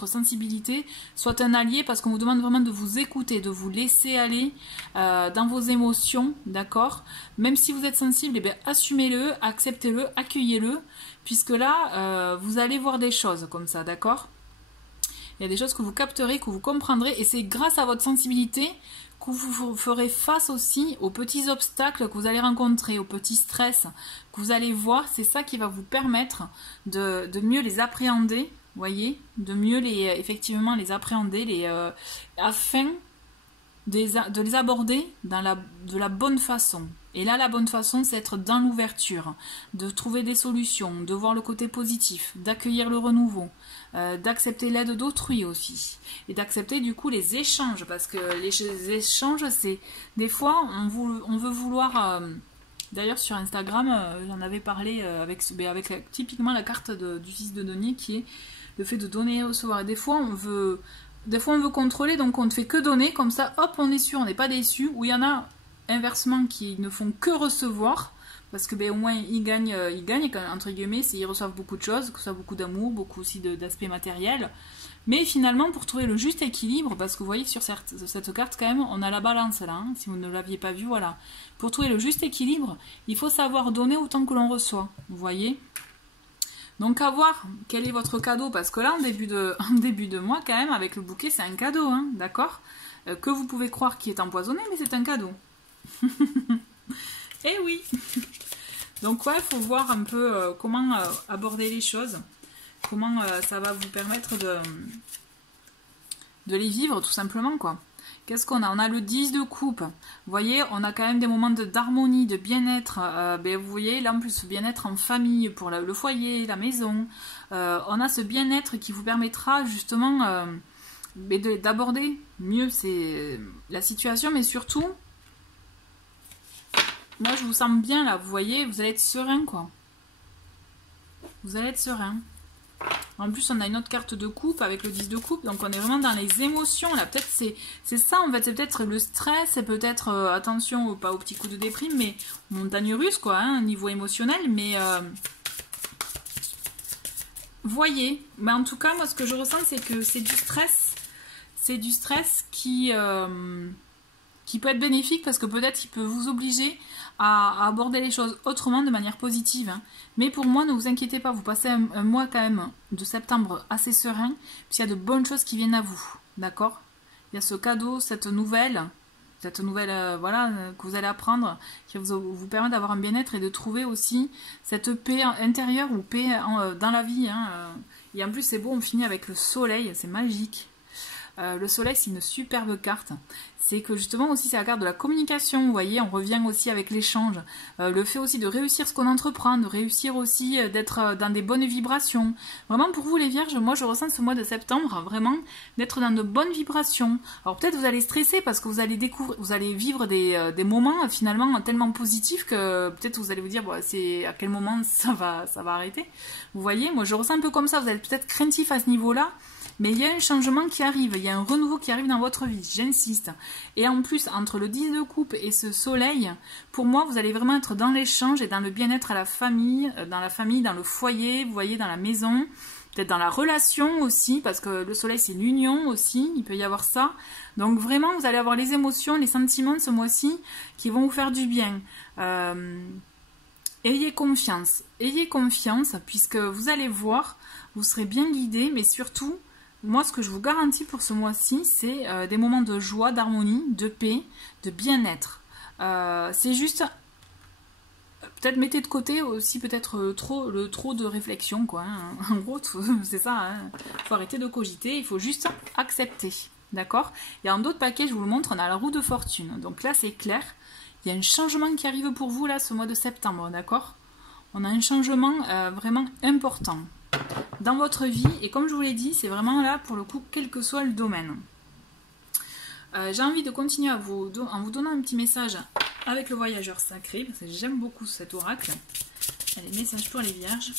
sensibilité soit un allié, parce qu'on vous demande vraiment de vous écouter, de vous laisser aller dans vos émotions, d'accord? Même si vous êtes sensible, eh bien, assumez-le, acceptez-le, accueillez-le. accueillez-le, puisque là, vous allez voir des choses comme ça, d'accord? Il y a des choses que vous capterez, que vous comprendrez, et c'est grâce à votre sensibilité que vous ferez face aussi aux petits obstacles que vous allez rencontrer, aux petits stress que vous allez voir. C'est ça qui va vous permettre de mieux les appréhender, voyez, de mieux effectivement les appréhender, afin de les aborder de la bonne façon. Et là, la bonne façon, c'est être dans l'ouverture, de trouver des solutions, de voir le côté positif, d'accueillir le renouveau, d'accepter l'aide d'autrui aussi, et d'accepter du coup les échanges, parce que les échanges, c'est des fois, on veut vouloir... D'ailleurs, sur Instagram, j'en avais parlé avec typiquement la carte du 6 de denier, qui est le fait de donner et recevoir. Et des fois, on veut contrôler, donc on ne fait que donner, comme ça, hop, on est sûr, on n'est pas déçu. Ou il y en a, inversement, qui ne font que recevoir, parce que au moins ils gagnent entre guillemets, s'ils reçoivent beaucoup de choses, que ce soit beaucoup d'amour, beaucoup aussi d'aspects matériels. Mais finalement, pour trouver le juste équilibre, parce que vous voyez que sur cette carte, quand même, on a la balance là, hein, si vous ne l'aviez pas vu, voilà. Pour trouver le juste équilibre, il faut savoir donner autant que l'on reçoit, vous voyez. Donc à voir quel est votre cadeau, parce que là, en début de mois, quand même, avec le bouquet, c'est un cadeau, hein, d'accord, que vous pouvez croire qu'il est empoisonné, mais c'est un cadeau. Eh oui. Donc ouais, il faut voir un peu comment aborder les choses, comment ça va vous permettre de les vivre, tout simplement, quoi. Qu'est-ce qu'on a? On a le 10 de coupe. Vous voyez, on a quand même des moments d'harmonie, de bien-être. Vous voyez, là en plus, bien-être en famille, pour le foyer, la maison. On a ce bien-être qui vous permettra justement d'aborder mieux la situation, mais surtout, moi je vous sens bien là, vous voyez, vous allez être serein, quoi. Vous allez être serein. En plus, on a une autre carte de coupe avec le 10 de coupe, donc on est vraiment dans les émotions là. Peut-être c'est ça en fait, c'est peut-être le stress, c'est peut-être attention pas aux petits coups de déprime, mais montagne russe quoi, hein, niveau émotionnel. Mais voyez, mais en tout cas moi ce que je ressens c'est que c'est du stress qui peut être bénéfique, parce que peut-être il peut vous obliger à aborder les choses autrement, de manière positive. Hein. Mais pour moi, ne vous inquiétez pas, vous passez un mois quand même de septembre assez serein, puisqu'il y a de bonnes choses qui viennent à vous, d'accord? Il y a ce cadeau, cette nouvelle voilà, que vous allez apprendre, qui va vous permettre d'avoir un bien-être et de trouver aussi cette paix intérieure ou paix dans la vie. Hein. Et en plus, c'est beau, on finit avec le soleil, c'est magique. Le soleil, c'est une superbe carte. C'est que justement aussi c'est la carte de la communication, vous voyez, on revient aussi avec l'échange, le fait aussi de réussir ce qu'on entreprend, de réussir aussi d'être dans des bonnes vibrations. Vraiment pour vous les vierges, moi je ressens ce mois de septembre vraiment d'être dans de bonnes vibrations. Alors peut-être vous allez stresser parce que vous allez vivre des moments finalement tellement positifs que peut-être vous allez vous dire bon, c'est à quel moment ça va arrêter. Vous voyez, moi je ressens un peu comme ça, vous êtes peut-être craintif à ce niveau-là. Mais il y a un changement qui arrive, il y a un renouveau qui arrive dans votre vie, j'insiste. Et en plus, entre le 10 de coupe et ce soleil, pour moi, vous allez vraiment être dans l'échange et dans le bien-être à la famille, dans le foyer, vous voyez, dans la maison, peut-être dans la relation aussi, parce que le soleil, c'est l'union aussi, il peut y avoir ça. Donc vraiment, vous allez avoir les émotions, les sentiments de ce mois-ci qui vont vous faire du bien. Ayez confiance, puisque vous allez voir, vous serez bien guidé, mais surtout, moi, ce que je vous garantis pour ce mois-ci, c'est des moments de joie, d'harmonie, de paix, de bien-être. C'est juste, peut-être mettez de côté aussi peut-être trop de réflexion, quoi. Hein. En gros, c'est ça. Hein. Faut arrêter de cogiter, il faut juste accepter, d'accord? Et en d'autres paquets, je vous le montre, on a la roue de fortune. Donc là, c'est clair. Il y a un changement qui arrive pour vous là, ce mois de septembre, d'accord? On a un changement vraiment important dans votre vie, et comme je vous l'ai dit, c'est vraiment là pour le coup, quel que soit le domaine. J'ai envie de continuer en vous donnant un petit message avec le voyageur sacré, parce que j'aime beaucoup cet oracle. Allez, message pour les vierges.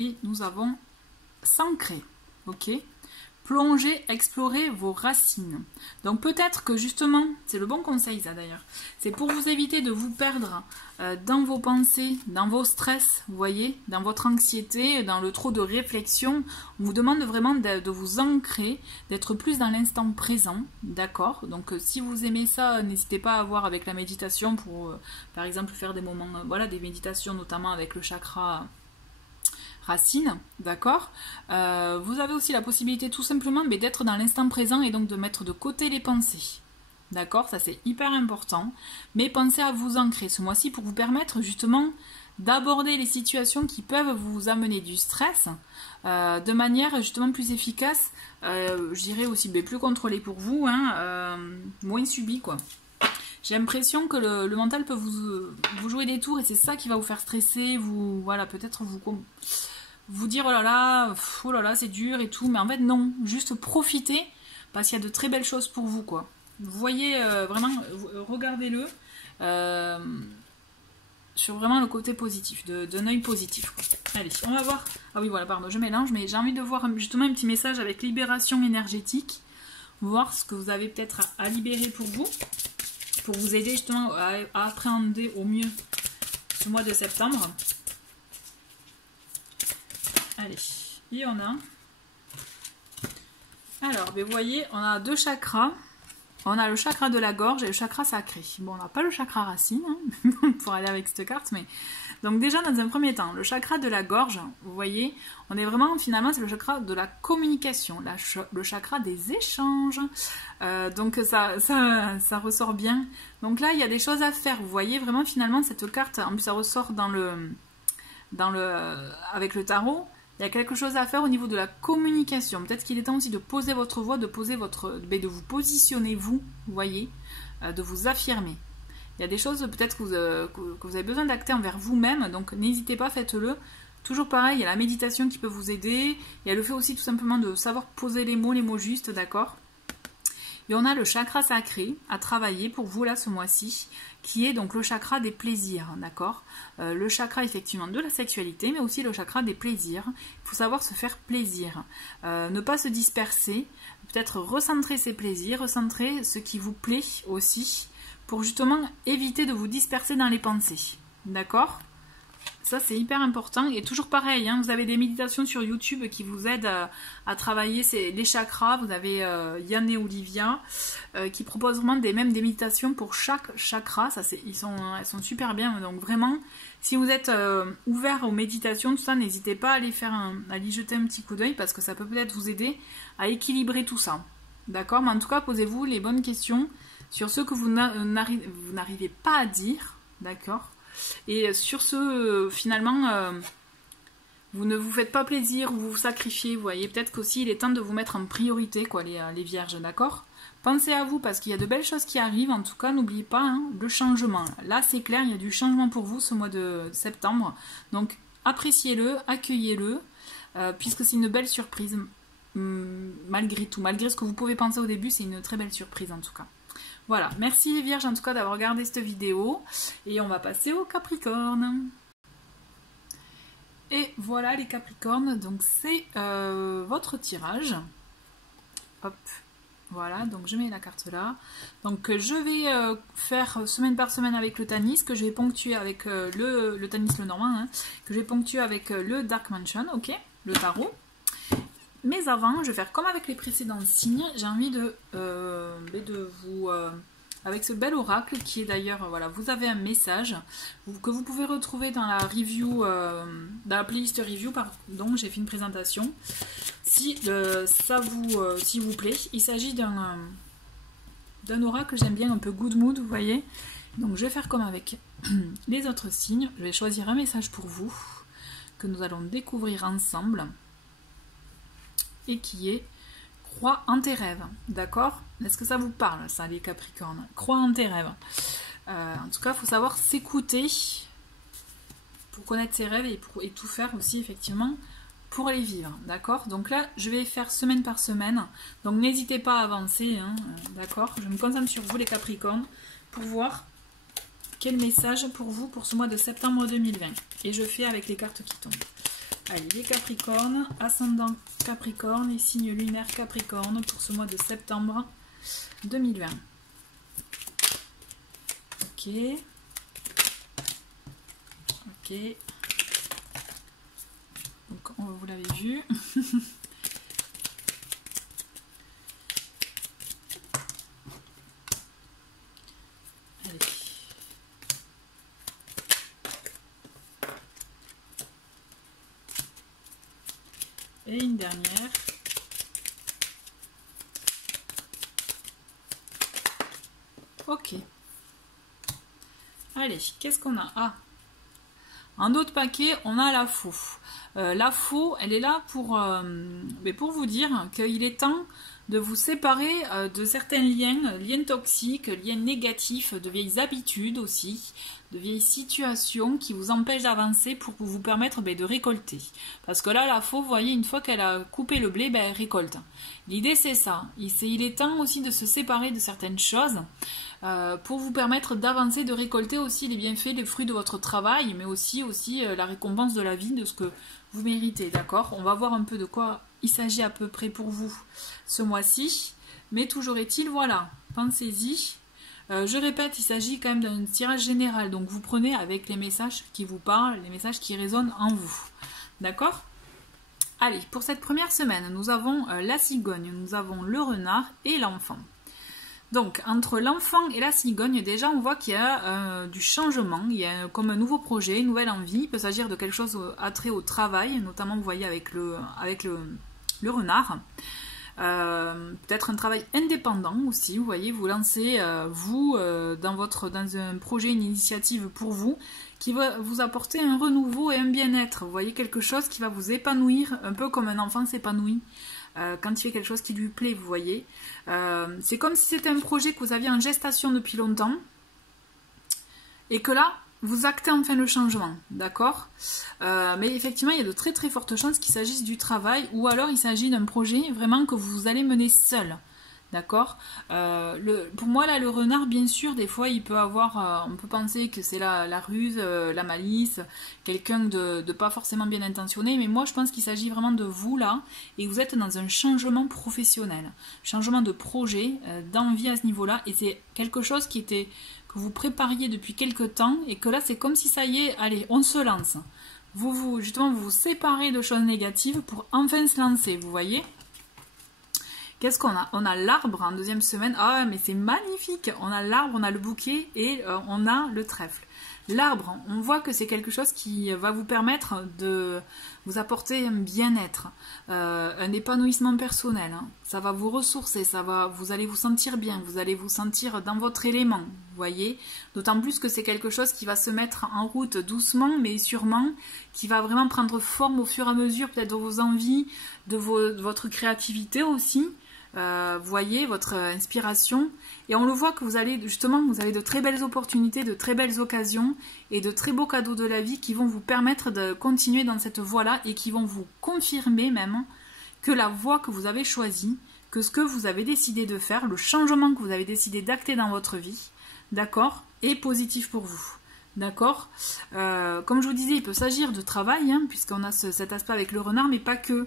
Et nous avons s'ancrer, ok? plonger, explorer vos racines. Donc peut-être que justement, c'est le bon conseil ça d'ailleurs, c'est pour vous éviter de vous perdre dans vos pensées, dans vos stress, vous voyez, dans votre anxiété, dans le trop de réflexion. On vous demande vraiment de vous ancrer, d'être plus dans l'instant présent, d'accord? Donc si vous aimez ça, n'hésitez pas à voir avec la méditation pour, par exemple, faire des moments, voilà, des méditations notamment avec le chakra racine, d'accord. Vous avez aussi la possibilité tout simplement d'être dans l'instant présent et donc de mettre de côté les pensées. D'accord, ça c'est hyper important. Mais pensez à vous ancrer ce mois-ci pour vous permettre justement d'aborder les situations qui peuvent vous amener du stress de manière justement plus efficace, je dirais aussi plus contrôlée pour vous, hein, moins subie quoi. J'ai l'impression que le mental peut vous jouer des tours et c'est ça qui va vous faire stresser, voilà, peut-être vous dire oh là là, c'est dur et tout, mais en fait non, juste profitez parce qu'il y a de très belles choses pour vous quoi. Vous voyez vraiment, regardez-le sur vraiment le côté positif, d'un œil positif quoi. Allez, on va voir. Ah oui voilà, pardon, je mélange, mais j'ai envie de voir justement un petit message avec libération énergétique, voir ce que vous avez peut-être à libérer pour vous aider justement à appréhender au mieux ce mois de septembre. Allez, et on a... Alors, vous voyez, on a deux chakras. On a le chakra de la gorge et le chakra sacré. Bon, on n'a pas le chakra racine hein, pour aller avec cette carte, mais... Donc déjà, dans un premier temps, le chakra de la gorge, vous voyez, on est vraiment, finalement, c'est le chakra de la communication, le chakra des échanges. Donc ça ressort bien. Donc là, il y a des choses à faire. Vous voyez, vraiment, finalement, cette carte, en plus, ça ressort avec le tarot. Il y a quelque chose à faire au niveau de la communication. Peut-être qu'il est temps aussi de poser votre voix, de vous positionner vous voyez, de vous affirmer. Il y a des choses peut-être que vous avez besoin d'acter envers vous-même, donc n'hésitez pas, faites-le. Toujours pareil, il y a la méditation qui peut vous aider. Il y a le fait aussi tout simplement de savoir poser les mots justes, d'accord? Et on a le chakra sacré à travailler pour vous là ce mois-ci, qui est donc le chakra des plaisirs, d'accord? Le chakra effectivement de la sexualité, mais aussi le chakra des plaisirs. Il faut savoir se faire plaisir, ne pas se disperser, peut-être recentrer ses plaisirs, recentrer ce qui vous plaît aussi, pour justement éviter de vous disperser dans les pensées, d'accord? Ça c'est hyper important et toujours pareil, hein, vous avez des méditations sur YouTube qui vous aident à travailler les chakras. Vous avez Yann et Olivia qui proposent vraiment même des méditations pour chaque chakra. Elles sont super bien, donc vraiment si vous êtes ouvert aux méditations, tout ça, n'hésitez pas à à y jeter un petit coup d'œil parce que ça peut peut-être vous aider à équilibrer tout ça, d'accord? Mais en tout cas, posez-vous les bonnes questions sur ce que vous n'arrivez pas à dire, d'accord? Et sur ce, finalement, vous ne vous faites pas plaisir, vous vous sacrifiez, vous voyez, peut-être qu'aussi il est temps de vous mettre en priorité, quoi, les vierges, d'accord? Pensez à vous, parce qu'il y a de belles choses qui arrivent, en tout cas, n'oubliez pas, hein, le changement. Là, c'est clair, il y a du changement pour vous ce mois de septembre, donc appréciez-le, accueillez-le, puisque c'est une belle surprise, malgré tout, malgré ce que vous pouvez penser au début, c'est une très belle surprise en tout cas. Voilà, merci les Vierges en tout cas d'avoir regardé cette vidéo et on va passer aux Capricornes. Et voilà les Capricornes, donc c'est votre tirage. Hop, voilà, donc je mets la carte là. Donc je vais faire semaine par semaine avec le Tanis, que je vais ponctuer avec le Tanis le Normand, hein, que je vais ponctuer avec le Dark Mansion, ok, le tarot. Mais avant, je vais faire comme avec les précédents signes, j'ai envie de vous... avec ce bel oracle qui est d'ailleurs, voilà, vous avez un message que vous pouvez retrouver dans la review, dans la playlist review, dont j'ai fait une présentation. Si s'il vous plaît, il s'agit d'un oracle que j'aime bien, un peu good mood, vous voyez. Donc je vais faire comme avec les autres signes, je vais choisir un message pour vous, que nous allons découvrir ensemble. Et qui est crois en tes rêves, d'accord? Est-ce que ça vous parle, ça, les Capricornes? Crois en tes rêves. En tout cas, il faut savoir s'écouter pour connaître ses rêves et tout faire aussi, effectivement, pour les vivre, d'accord? Donc là, je vais faire semaine par semaine, donc n'hésitez pas à avancer, hein, d'accord? Je me concentre sur vous, les Capricornes, pour voir quel message pour vous pour ce mois de septembre 2020. Et je fais avec les cartes qui tombent. Allez, les Capricornes, ascendant Capricorne et signe lunaire Capricorne pour ce mois de septembre 2020. Ok. Ok. Donc, vous l'avez vu. Allez. Et une dernière. Ok. Allez, qu'est-ce qu'on a? Ah, un autre paquet, on a la faux. La faux, elle est là pour vous dire qu'il est temps de vous séparer de certains liens toxiques, liens négatifs, de vieilles habitudes aussi, de vieilles situations qui vous empêchent d'avancer pour vous permettre de récolter. Parce que là, la faux, vous voyez, une fois qu'elle a coupé le blé, elle récolte. L'idée, c'est ça. Il est temps aussi de se séparer de certaines choses pour vous permettre d'avancer, de récolter aussi les bienfaits, les fruits de votre travail, mais aussi la récompense de la vie, de ce que vous méritez, d'accord? On va voir un peu de quoi il s'agit à peu près pour vous ce mois-ci, mais toujours est-il, voilà, pensez-y. Je répète, il s'agit quand même d'un tirage général, donc vous prenez avec les messages qui vous parlent, les messages qui résonnent en vous, d'accord? Allez, pour cette première semaine, nous avons la cigogne, nous avons le renard et l'enfant. Donc, entre l'enfant et la cigogne, déjà, on voit qu'il y a du changement, il y a comme un nouveau projet, une nouvelle envie. Il peut s'agir de quelque chose attrait au travail, notamment, vous voyez, avec le renard. Peut-être un travail indépendant aussi, vous voyez, vous lancez, dans un projet, une initiative pour vous, qui va vous apporter un renouveau et un bien-être. Vous voyez, quelque chose qui va vous épanouir, un peu comme un enfant s'épanouit. Quand il fait quelque chose qui lui plaît, vous voyez. C'est comme si c'était un projet que vous aviez en gestation depuis longtemps et que là, vous actez enfin le changement, d'accord? Mais effectivement, il y a de très très fortes chances qu'il s'agisse du travail ou alors il s'agit d'un projet vraiment que vous allez mener seul. D'accord. Pour moi, là, le renard, bien sûr, des fois, il peut avoir... on peut penser que c'est la ruse, la malice, quelqu'un de pas forcément bien intentionné. Mais moi, je pense qu'il s'agit vraiment de vous, là. Et vous êtes dans un changement professionnel. Changement de projet, d'envie à ce niveau-là. Et c'est quelque chose que vous prépariez depuis quelque temps. Et que là, c'est comme si ça y est, allez, on se lance. Justement, vous séparez de choses négatives pour enfin se lancer, vous voyez. Qu'est-ce qu'on a? On a l'arbre en deuxième semaine. Ah, mais c'est magnifique. On a l'arbre, on a le bouquet et on a le trèfle. L'arbre, on voit que c'est quelque chose qui va vous permettre de vous apporter un bien-être, un épanouissement personnel. Hein. Ça va vous ressourcer, vous allez vous sentir bien, vous allez vous sentir dans votre élément, vous voyez. D'autant plus que c'est quelque chose qui va se mettre en route doucement, mais sûrement, qui va vraiment prendre forme au fur et à mesure, peut-être de vos envies, de votre créativité aussi. Voyez votre inspiration et on le voit que vous avez de très belles opportunités, de très belles occasions et de très beaux cadeaux de la vie qui vont vous permettre de continuer dans cette voie-là et qui vont vous confirmer même que la voie que vous avez choisie, que ce que vous avez décidé de faire, le changement que vous avez décidé d'acter dans votre vie, d'accord, est positif pour vous. D'accord. Comme je vous disais, il peut s'agir de travail, hein, puisqu'on a cet aspect avec le renard, mais pas que.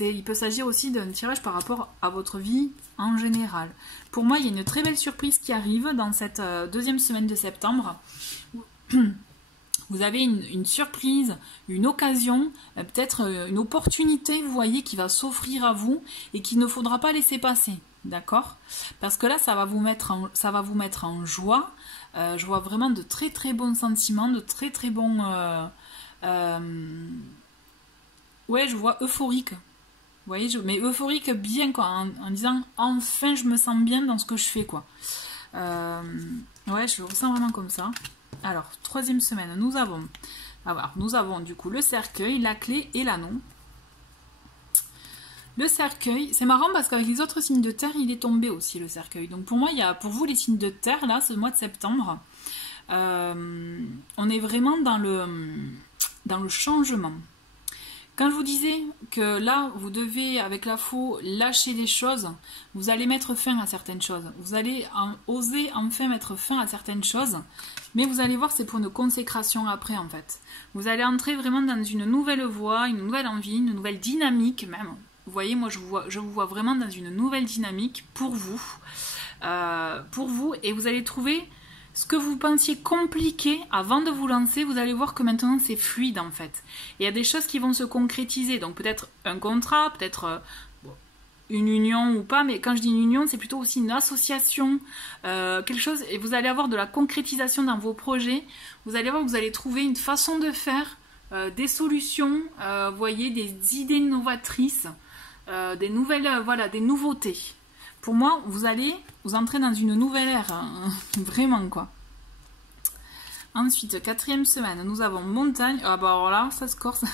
Il peut s'agir aussi d'un tirage par rapport à votre vie en général. Pour moi, il y a une très belle surprise qui arrive dans cette deuxième semaine de septembre. Vous avez une surprise, une occasion, peut-être une opportunité, vous voyez, qui va s'offrir à vous et qu'il ne faudra pas laisser passer. D'accord? Parce que là, ça va vous mettre en joie. Je vois vraiment de très très bons sentiments, de très très bons... ouais, je vois euphorique. Vous voyez, mais euphorique bien, quoi, en disant enfin je me sens bien dans ce que je fais, quoi. Ouais, je le ressens vraiment comme ça. Alors, troisième semaine, nous avons du coup le cercueil, la clé et l'anneau. Le cercueil, c'est marrant parce qu'avec les autres signes de terre, il est tombé aussi le cercueil. Donc pour moi, il y a pour vous les signes de terre, là, ce mois de septembre, on est vraiment dans le changement. Quand je vous disais que là, vous devez, avec la faux, lâcher des choses, vous allez mettre fin à certaines choses. Vous allez oser enfin mettre fin à certaines choses. Mais vous allez voir, c'est pour une consécration après, en fait. Vous allez entrer vraiment dans une nouvelle voie, une nouvelle envie, une nouvelle dynamique même. Vous voyez, moi, je vous vois vraiment dans une nouvelle dynamique pour vous. Et vous allez trouver ce que vous pensiez compliqué avant de vous lancer, vous allez voir que maintenant c'est fluide en fait. Et il y a des choses qui vont se concrétiser, donc peut-être un contrat, peut-être une union ou pas, mais quand je dis une union, c'est plutôt aussi une association, quelque chose, et vous allez avoir de la concrétisation dans vos projets, vous allez voir que vous allez trouver une façon de faire, des solutions, voyez, des idées novatrices, des nouvelles, voilà, des nouveautés. Pour moi, vous entrez dans une nouvelle ère, hein, vraiment quoi. Ensuite, 4e semaine, nous avons montagne. Ah bah alors là, ça se corse.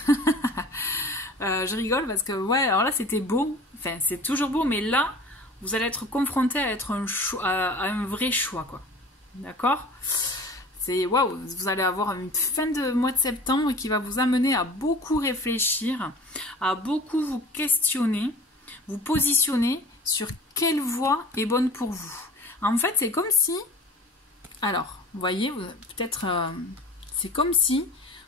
Je rigole parce que ouais, alors là c'était beau. Enfin, c'est toujours beau, mais là, vous allez être confronté à un vrai choix quoi. D'accord? C'est waouh, vous allez avoir une fin de mois de septembre qui va vous amener à beaucoup réfléchir, à beaucoup vous questionner, vous positionner sur quelle voie est bonne pour vous. En fait, c'est comme si... Alors, vous voyez, peut-être... c'est comme si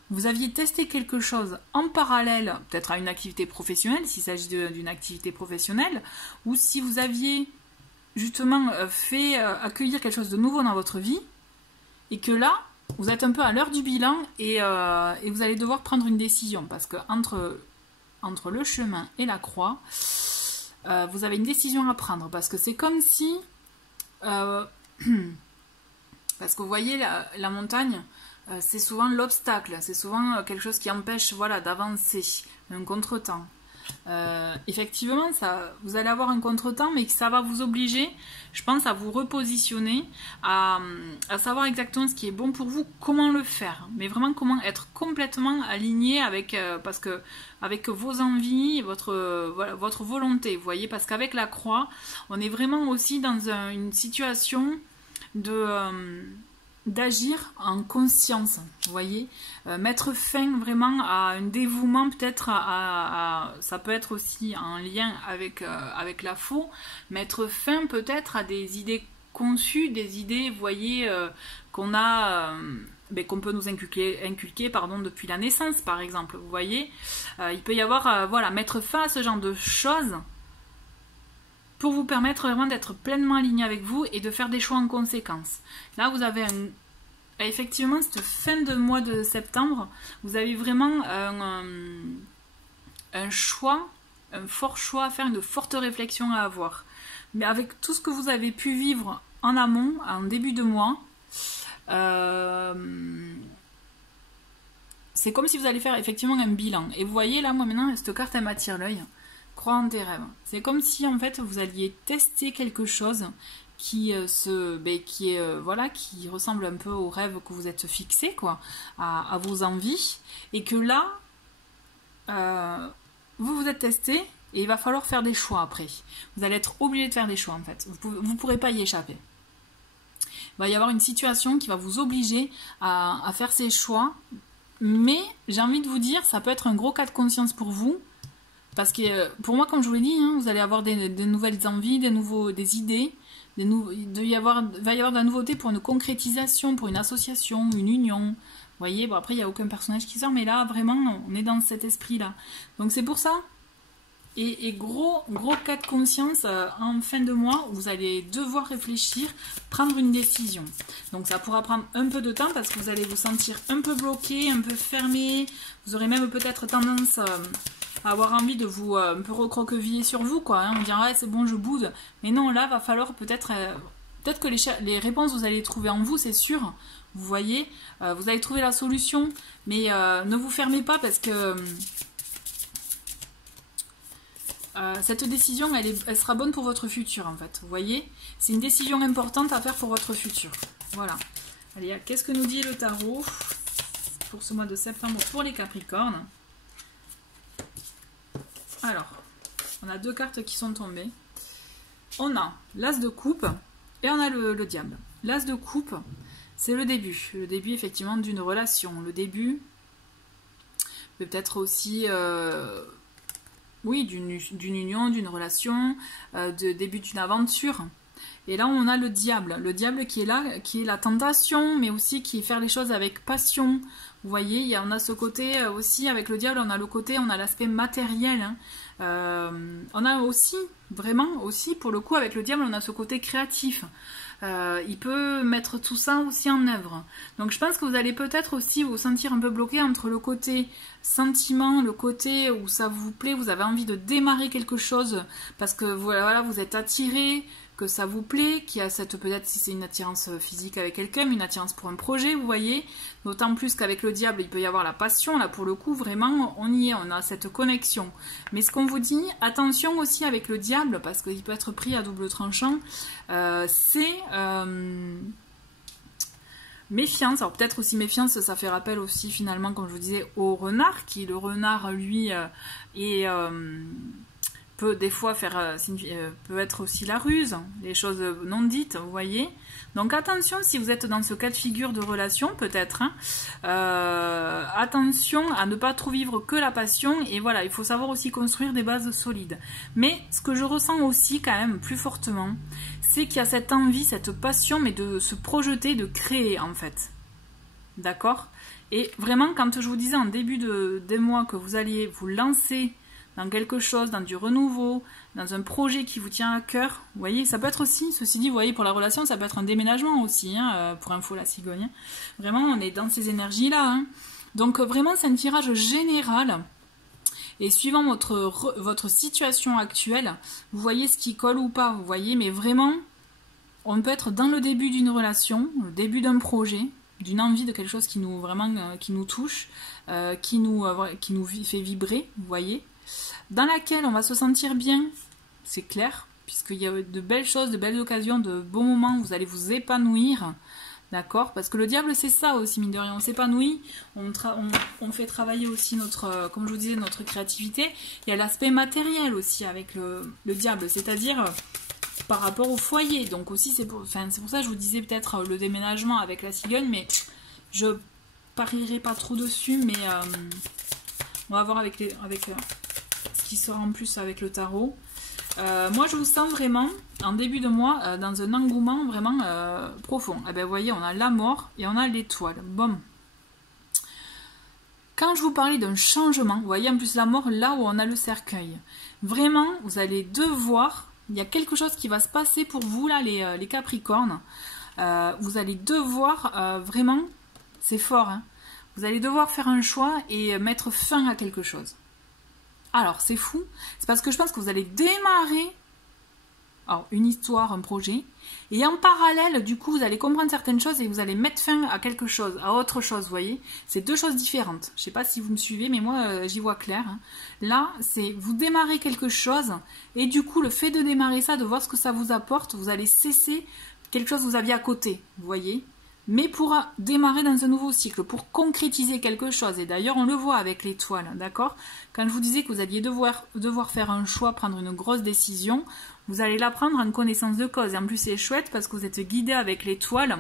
vous aviez testé quelque chose en parallèle, peut-être à une activité professionnelle, s'il s'agit d'une activité professionnelle, ou si vous aviez justement fait accueillir quelque chose de nouveau dans votre vie, et que là, vous êtes un peu à l'heure du bilan, et vous allez devoir prendre une décision, parce que entre le chemin et la croix... vous avez une décision à prendre parce que c'est comme si parce que vous voyez la montagne c'est souvent l'obstacle, c'est souvent quelque chose qui empêche voilà, d'avancer, un contretemps. Effectivement vous allez avoir un contretemps mais ça va vous obliger, je pense, à vous repositionner, à savoir exactement ce qui est bon pour vous, comment le faire, mais vraiment comment être complètement aligné avec parce que avec vos envies, votre volonté, vous voyez, parce qu'avec la croix on est vraiment aussi dans une situation d'agir en conscience, vous voyez, mettre fin vraiment à un dévouement, peut-être ça peut être aussi en lien avec la faux, mettre fin peut-être à des idées conçues, des idées, vous voyez, qu'on peut nous inculquer depuis la naissance par exemple, vous voyez, il peut y avoir, voilà, mettre fin à ce genre de choses pour vous permettre vraiment d'être pleinement aligné avec vous et de faire des choix en conséquence. Là, vous avez effectivement, cette fin de mois de septembre, vous avez vraiment un choix, un fort choix à faire, une forte réflexion à avoir. Mais avec tout ce que vous avez pu vivre en amont, en début de mois, c'est comme si vous allez faire effectivement un bilan. Et vous voyez là, moi maintenant, cette carte, elle m'attire l'œil. Crois en tes rêves. C'est comme si en fait vous alliez tester quelque chose qui ressemble un peu au rêve que vous êtes fixé, quoi, à vos envies, et que là vous êtes testé et il va falloir faire des choix après. Vous allez être obligé de faire des choix en fait. Vous pourrez pas y échapper. Il va y avoir une situation qui va vous obliger à faire ces choix, mais j'ai envie de vous dire, ça peut être un gros cas de conscience pour vous. Parce que pour moi, comme je vous l'ai dit, hein, vous allez avoir des nouvelles envies, des idées, va y avoir de la nouveauté pour une concrétisation, pour une association, une union. Vous voyez, bon après il n'y a aucun personnage qui sort, mais là vraiment on est dans cet esprit-là. Donc c'est pour ça. Et gros cas de conscience en fin de mois, vous allez devoir réfléchir, prendre une décision. Donc ça pourra prendre un peu de temps parce que vous allez vous sentir un peu bloqué, un peu fermé. Vous aurez même peut-être tendance à avoir envie de vous un peu recroqueviller sur vous, quoi. Hein, on dirait ouais, c'est bon, je boude. Mais non, là va falloir peut-être que les réponses vous allez les trouver en vous, c'est sûr. Vous voyez, vous allez trouver la solution, mais ne vous fermez pas parce que cette décision, elle sera bonne pour votre futur, en fait. Vous voyez, c'est une décision importante à faire pour votre futur. Voilà. Allez, qu'est-ce que nous dit le tarot pour ce mois de septembre pour les Capricornes? Alors, on a deux cartes qui sont tombées. On a l'As de coupe et on a le diable. L'As de coupe, c'est le début. Le début, effectivement, d'une relation. Le début... mais peut-être aussi, oui, d'une union, d'une relation, de début d'une aventure. Et là, on a le diable qui est là, qui est la tentation, mais aussi qui est faire les choses avec passion. Vous voyez, on a ce côté aussi, avec le diable, on a le côté, on a l'aspect matériel. Hein. On a aussi, vraiment, aussi, pour le coup, avec le diable, on a ce côté créatif. Il peut mettre tout ça aussi en œuvre. Donc je pense que vous allez peut-être aussi vous sentir un peu bloqué entre le côté sentiment, le côté où ça vous plaît, vous avez envie de démarrer quelque chose parce que voilà, vous êtes attiré, que ça vous plaît, qu'il y a cette, peut-être si c'est une attirance physique avec quelqu'un, une attirance pour un projet, vous voyez. D'autant plus qu'avec le diable, il peut y avoir la passion. Là, pour le coup, vraiment, on y est, on a cette connexion. Mais ce qu'on vous dit, attention aussi avec le diable, parce qu'il peut être pris à double tranchant, c'est méfiance. Alors peut-être aussi méfiance, ça fait rappel aussi finalement, comme je vous disais, au renard, qui le renard, lui, est... peut des fois faire, peut être aussi la ruse, les choses non dites, vous voyez. Donc attention si vous êtes dans ce cas de figure de relation, peut-être, hein, attention à ne pas trop vivre que la passion, et voilà, il faut savoir aussi construire des bases solides. Mais ce que je ressens aussi quand même plus fortement, c'est qu'il y a cette envie, cette passion, mais de se projeter, de créer en fait. D'accord? Et vraiment, quand je vous disais en début des mois que vous alliez vous lancer dans quelque chose, dans du renouveau, dans un projet qui vous tient à cœur. Vous voyez, ça peut être aussi, ceci dit, vous voyez, pour la relation, ça peut être un déménagement aussi, hein, pour info la cigogne. Vraiment, on est dans ces énergies-là. Hein. Donc vraiment, c'est un tirage général. Et suivant votre situation actuelle, vous voyez ce qui colle ou pas, vous voyez, mais vraiment, on peut être dans le début d'une relation, le début d'un projet, d'une envie de quelque chose qui nous, vraiment, qui nous touche, qui nous fait vibrer, vous voyez, dans laquelle on va se sentir bien, c'est clair, puisqu'il y a de belles choses, de belles occasions, de beaux moments, vous allez vous épanouir, d'accord? Parce que le diable, c'est ça aussi, mine de rien, on s'épanouit, on fait travailler aussi notre, comme je vous disais, notre créativité. Il y a l'aspect matériel aussi avec le diable, c'est-à-dire par rapport au foyer. Donc aussi, c'est pour ça que je vous disais peut-être le déménagement avec la cigogne, mais je parierai pas trop dessus, mais on va voir avec ce qui sera en plus avec le tarot. Moi, je vous sens vraiment, en début de mois, dans un engouement vraiment profond. Eh bien, vous voyez, on a la mort et on a l'étoile. Bon. Quand je vous parlais d'un changement, vous voyez en plus la mort là où on a le cercueil. Vraiment, vous allez devoir, il y a quelque chose qui va se passer pour vous, là, les Capricornes. Vous allez devoir, vraiment, c'est fort, hein, vous allez devoir faire un choix et mettre fin à quelque chose. Alors, c'est fou, c'est parce que je pense que vous allez démarrer une histoire, un projet, et en parallèle, du coup, vous allez comprendre certaines choses et vous allez mettre fin à quelque chose, à autre chose, vous voyez. C'est deux choses différentes. Je ne sais pas si vous me suivez, mais moi, j'y vois clair. Hein. Là, c'est vous démarrez quelque chose, et du coup, le fait de démarrer ça, de voir ce que ça vous apporte, vous allez cesser quelque chose que vous aviez à côté, vous voyez. Mais pour démarrer dans un nouveau cycle, pour concrétiser quelque chose, et d'ailleurs on le voit avec l'étoile, d'accord? Quand je vous disais que vous alliez devoir faire un choix, prendre une grosse décision, vous allez la prendre en connaissance de cause. Et en plus c'est chouette parce que vous êtes guidé avec l'étoile.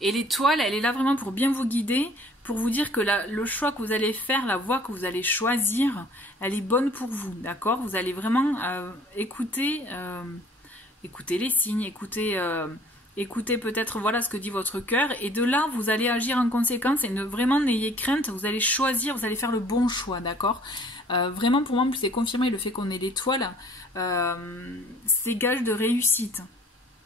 Et l'étoile, elle est là vraiment pour bien vous guider, pour vous dire que le choix que vous allez faire, la voie que vous allez choisir, elle est bonne pour vous, d'accord? Vous allez vraiment écouter les signes, écoutez peut-être voilà ce que dit votre cœur, et de là vous allez agir en conséquence, et vraiment n'ayez crainte, vous allez choisir, vous allez faire le bon choix, d'accord? Vraiment pour moi, c'est confirmé le fait qu'on ait l'étoile, c'est gage de réussite,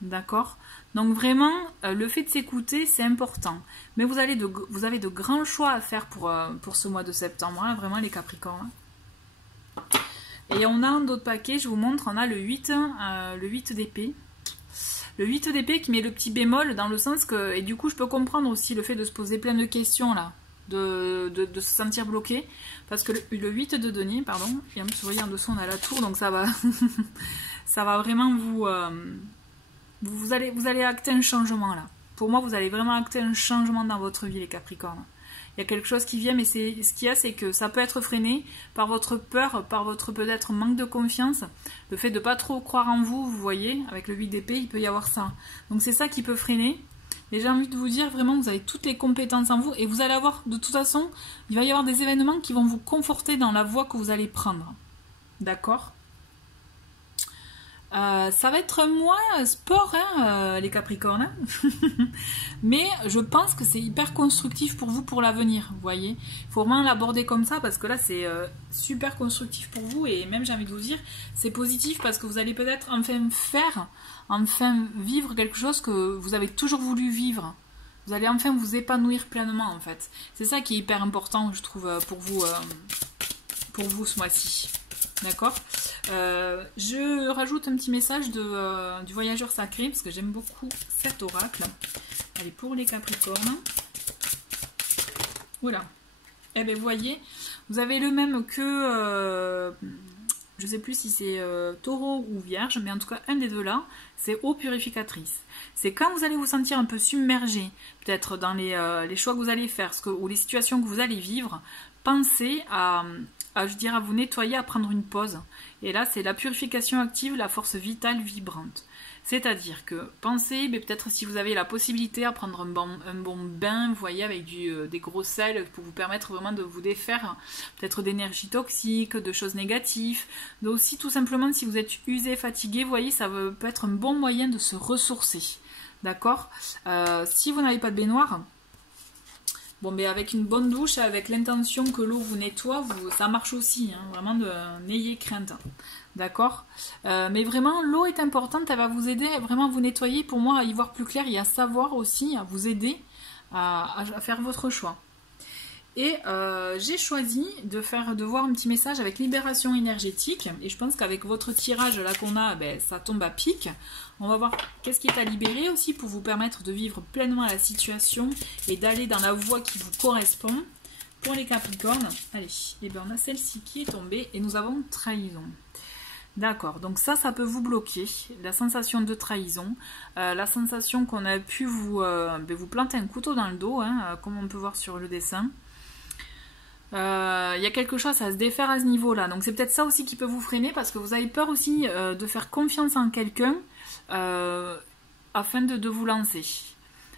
d'accord? Donc vraiment, le fait de s'écouter, c'est important. Mais vous avez de grands choix à faire pour ce mois de septembre, hein, vraiment les Capricornes. Et on a d'autres paquets, je vous montre, on a le 8 d'épée. Le 8 d'épée qui met le petit bémol dans le sens que, et du coup je peux comprendre aussi le fait de se poser plein de questions là, de se sentir bloqué, parce que le 8 de denier, pardon, et en plus vous voyez en dessous on a la tour, donc ça va, ça va vraiment vous allez acter un changement là. Pour moi vous allez vraiment acter un changement dans votre vie les Capricornes. Il y a quelque chose qui vient, mais ce qu'il y a, c'est que ça peut être freiné par votre peur, par votre peut-être manque de confiance, le fait de ne pas trop croire en vous, vous voyez, avec le 8 d'épée, il peut y avoir ça. Donc c'est ça qui peut freiner, Et j'ai envie de vous dire, vraiment, vous avez toutes les compétences en vous. Et vous allez avoir, de toute façon, il va y avoir des événements qui vont vous conforter dans la voie que vous allez prendre. D'accord ? Ça va être moins sport, hein, les Capricornes. Hein. Mais je pense que c'est hyper constructif pour vous pour l'avenir, vous voyez. Il faut vraiment l'aborder comme ça parce que là, c'est super constructif pour vous. Et même, j'ai envie de vous dire, c'est positif parce que vous allez peut-être enfin vivre quelque chose que vous avez toujours voulu vivre. Vous allez enfin vous épanouir pleinement, en fait. C'est ça qui est hyper important, je trouve, pour vous ce mois-ci. D'accord. Je rajoute un petit message du voyageur sacré parce que j'aime beaucoup cet oracle. Allez, pour les Capricornes. Voilà. Eh bien, vous voyez, vous avez le même que... je ne sais plus si c'est taureau ou vierge, mais en tout cas, un des deux là, c'est eau purificatrice. C'est quand vous allez vous sentir un peu submergé, peut-être dans les choix que vous allez faire, ou les situations que vous allez vivre, pensez à vous nettoyer, à prendre une pause. Et là, c'est la purification active, la force vitale vibrante. C'est-à-dire que pensez, peut-être si vous avez la possibilité à prendre un bon bain, vous voyez, avec des gros sels pour vous permettre vraiment de vous défaire peut-être d'énergie toxique, de choses négatives. Mais aussi tout simplement si vous êtes usé, fatigué, vous voyez, ça peut être un bon moyen de se ressourcer. D'accord ? Si vous n'avez pas de baignoire, bon, mais avec une bonne douche, avec l'intention que l'eau vous nettoie, ça marche aussi. Hein, vraiment, n'ayez crainte. D'accord. Mais vraiment, l'eau est importante. Elle va vous aider vraiment à vous nettoyer. Pour moi, à y voir plus clair et à savoir aussi, à vous aider à faire votre choix. Et j'ai choisi de voir un petit message avec libération énergétique. Et je pense qu'avec votre tirage là qu'on a, ça tombe à pic. On va voir qu'est-ce qui est à libérer aussi pour vous permettre de vivre pleinement la situation et d'aller dans la voie qui vous correspond. Pour les Capricornes, allez, et bien on a celle-ci qui est tombée et nous avons trahison. D'accord, donc ça peut vous bloquer, la sensation de trahison, la sensation qu'on a pu vous planter un couteau dans le dos, hein, comme on peut voir sur le dessin. Il y a quelque chose à se défaire à ce niveau-là, donc c'est peut-être ça aussi qui peut vous freiner parce que vous avez peur aussi de faire confiance en quelqu'un afin de vous lancer.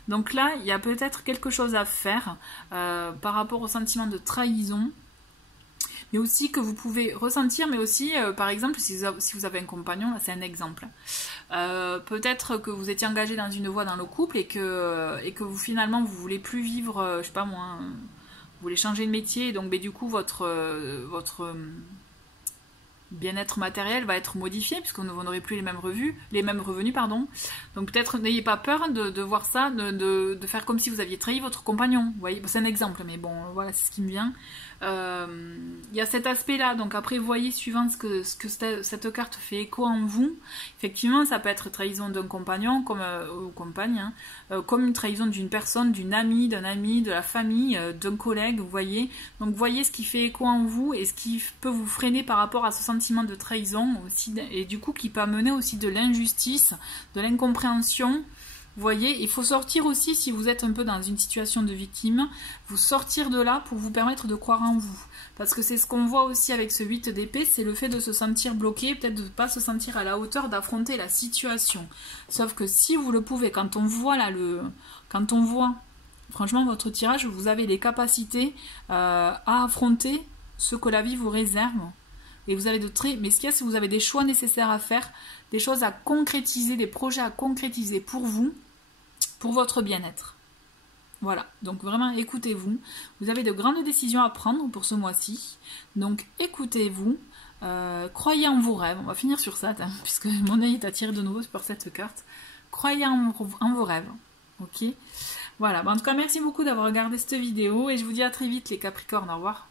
Donc là, il y a peut-être quelque chose à faire par rapport au sentiment de trahison, mais aussi que vous pouvez ressentir, mais aussi, par exemple, si vous avez un compagnon, là c'est un exemple, peut-être que vous étiez engagé dans une voie dans le couple et que vous finalement, vous voulez plus vivre, je sais pas moi, vous voulez changer de métier, donc du coup, votre bien-être matériel va être modifié puisque vous n'aurez plus les mêmes revenus. Donc peut-être n'ayez pas peur de voir ça, de faire comme si vous aviez trahi votre compagnon. Vous voyez, c'est un exemple, mais bon, voilà, c'est ce qui me vient. Il y a cet aspect-là, donc après, vous voyez, suivant ce que cette carte fait écho en vous, effectivement, ça peut être trahison d'un compagnon ou compagne, hein, comme une trahison d'une personne, d'une amie, d'un ami, de la famille, d'un collègue, vous voyez. Donc, voyez ce qui fait écho en vous et ce qui peut vous freiner par rapport à ce sentiment de trahison aussi, et du coup, qui peut amener aussi de l'injustice, de l'incompréhension. Vous voyez, il faut sortir aussi, si vous êtes un peu dans une situation de victime, vous sortir de là pour vous permettre de croire en vous. Parce que c'est ce qu'on voit aussi avec ce 8 d'épée, c'est le fait de se sentir bloqué, peut-être de ne pas se sentir à la hauteur d'affronter la situation. Sauf que si vous le pouvez, quand on voit franchement votre tirage, vous avez les capacités à affronter ce que la vie vous réserve. Et vous avez mais ce qu'il y a, c'est que vous avez des choix nécessaires à faire, des choses à concrétiser, des projets à concrétiser pour vous, pour votre bien-être. Voilà, donc vraiment écoutez-vous. Vous avez de grandes décisions à prendre pour ce mois-ci. Donc écoutez-vous, croyez en vos rêves. On va finir sur ça, puisque mon œil est attiré de nouveau par cette carte. Croyez en vos rêves, ok ? Voilà, en tout cas merci beaucoup d'avoir regardé cette vidéo et je vous dis à très vite les Capricornes, au revoir.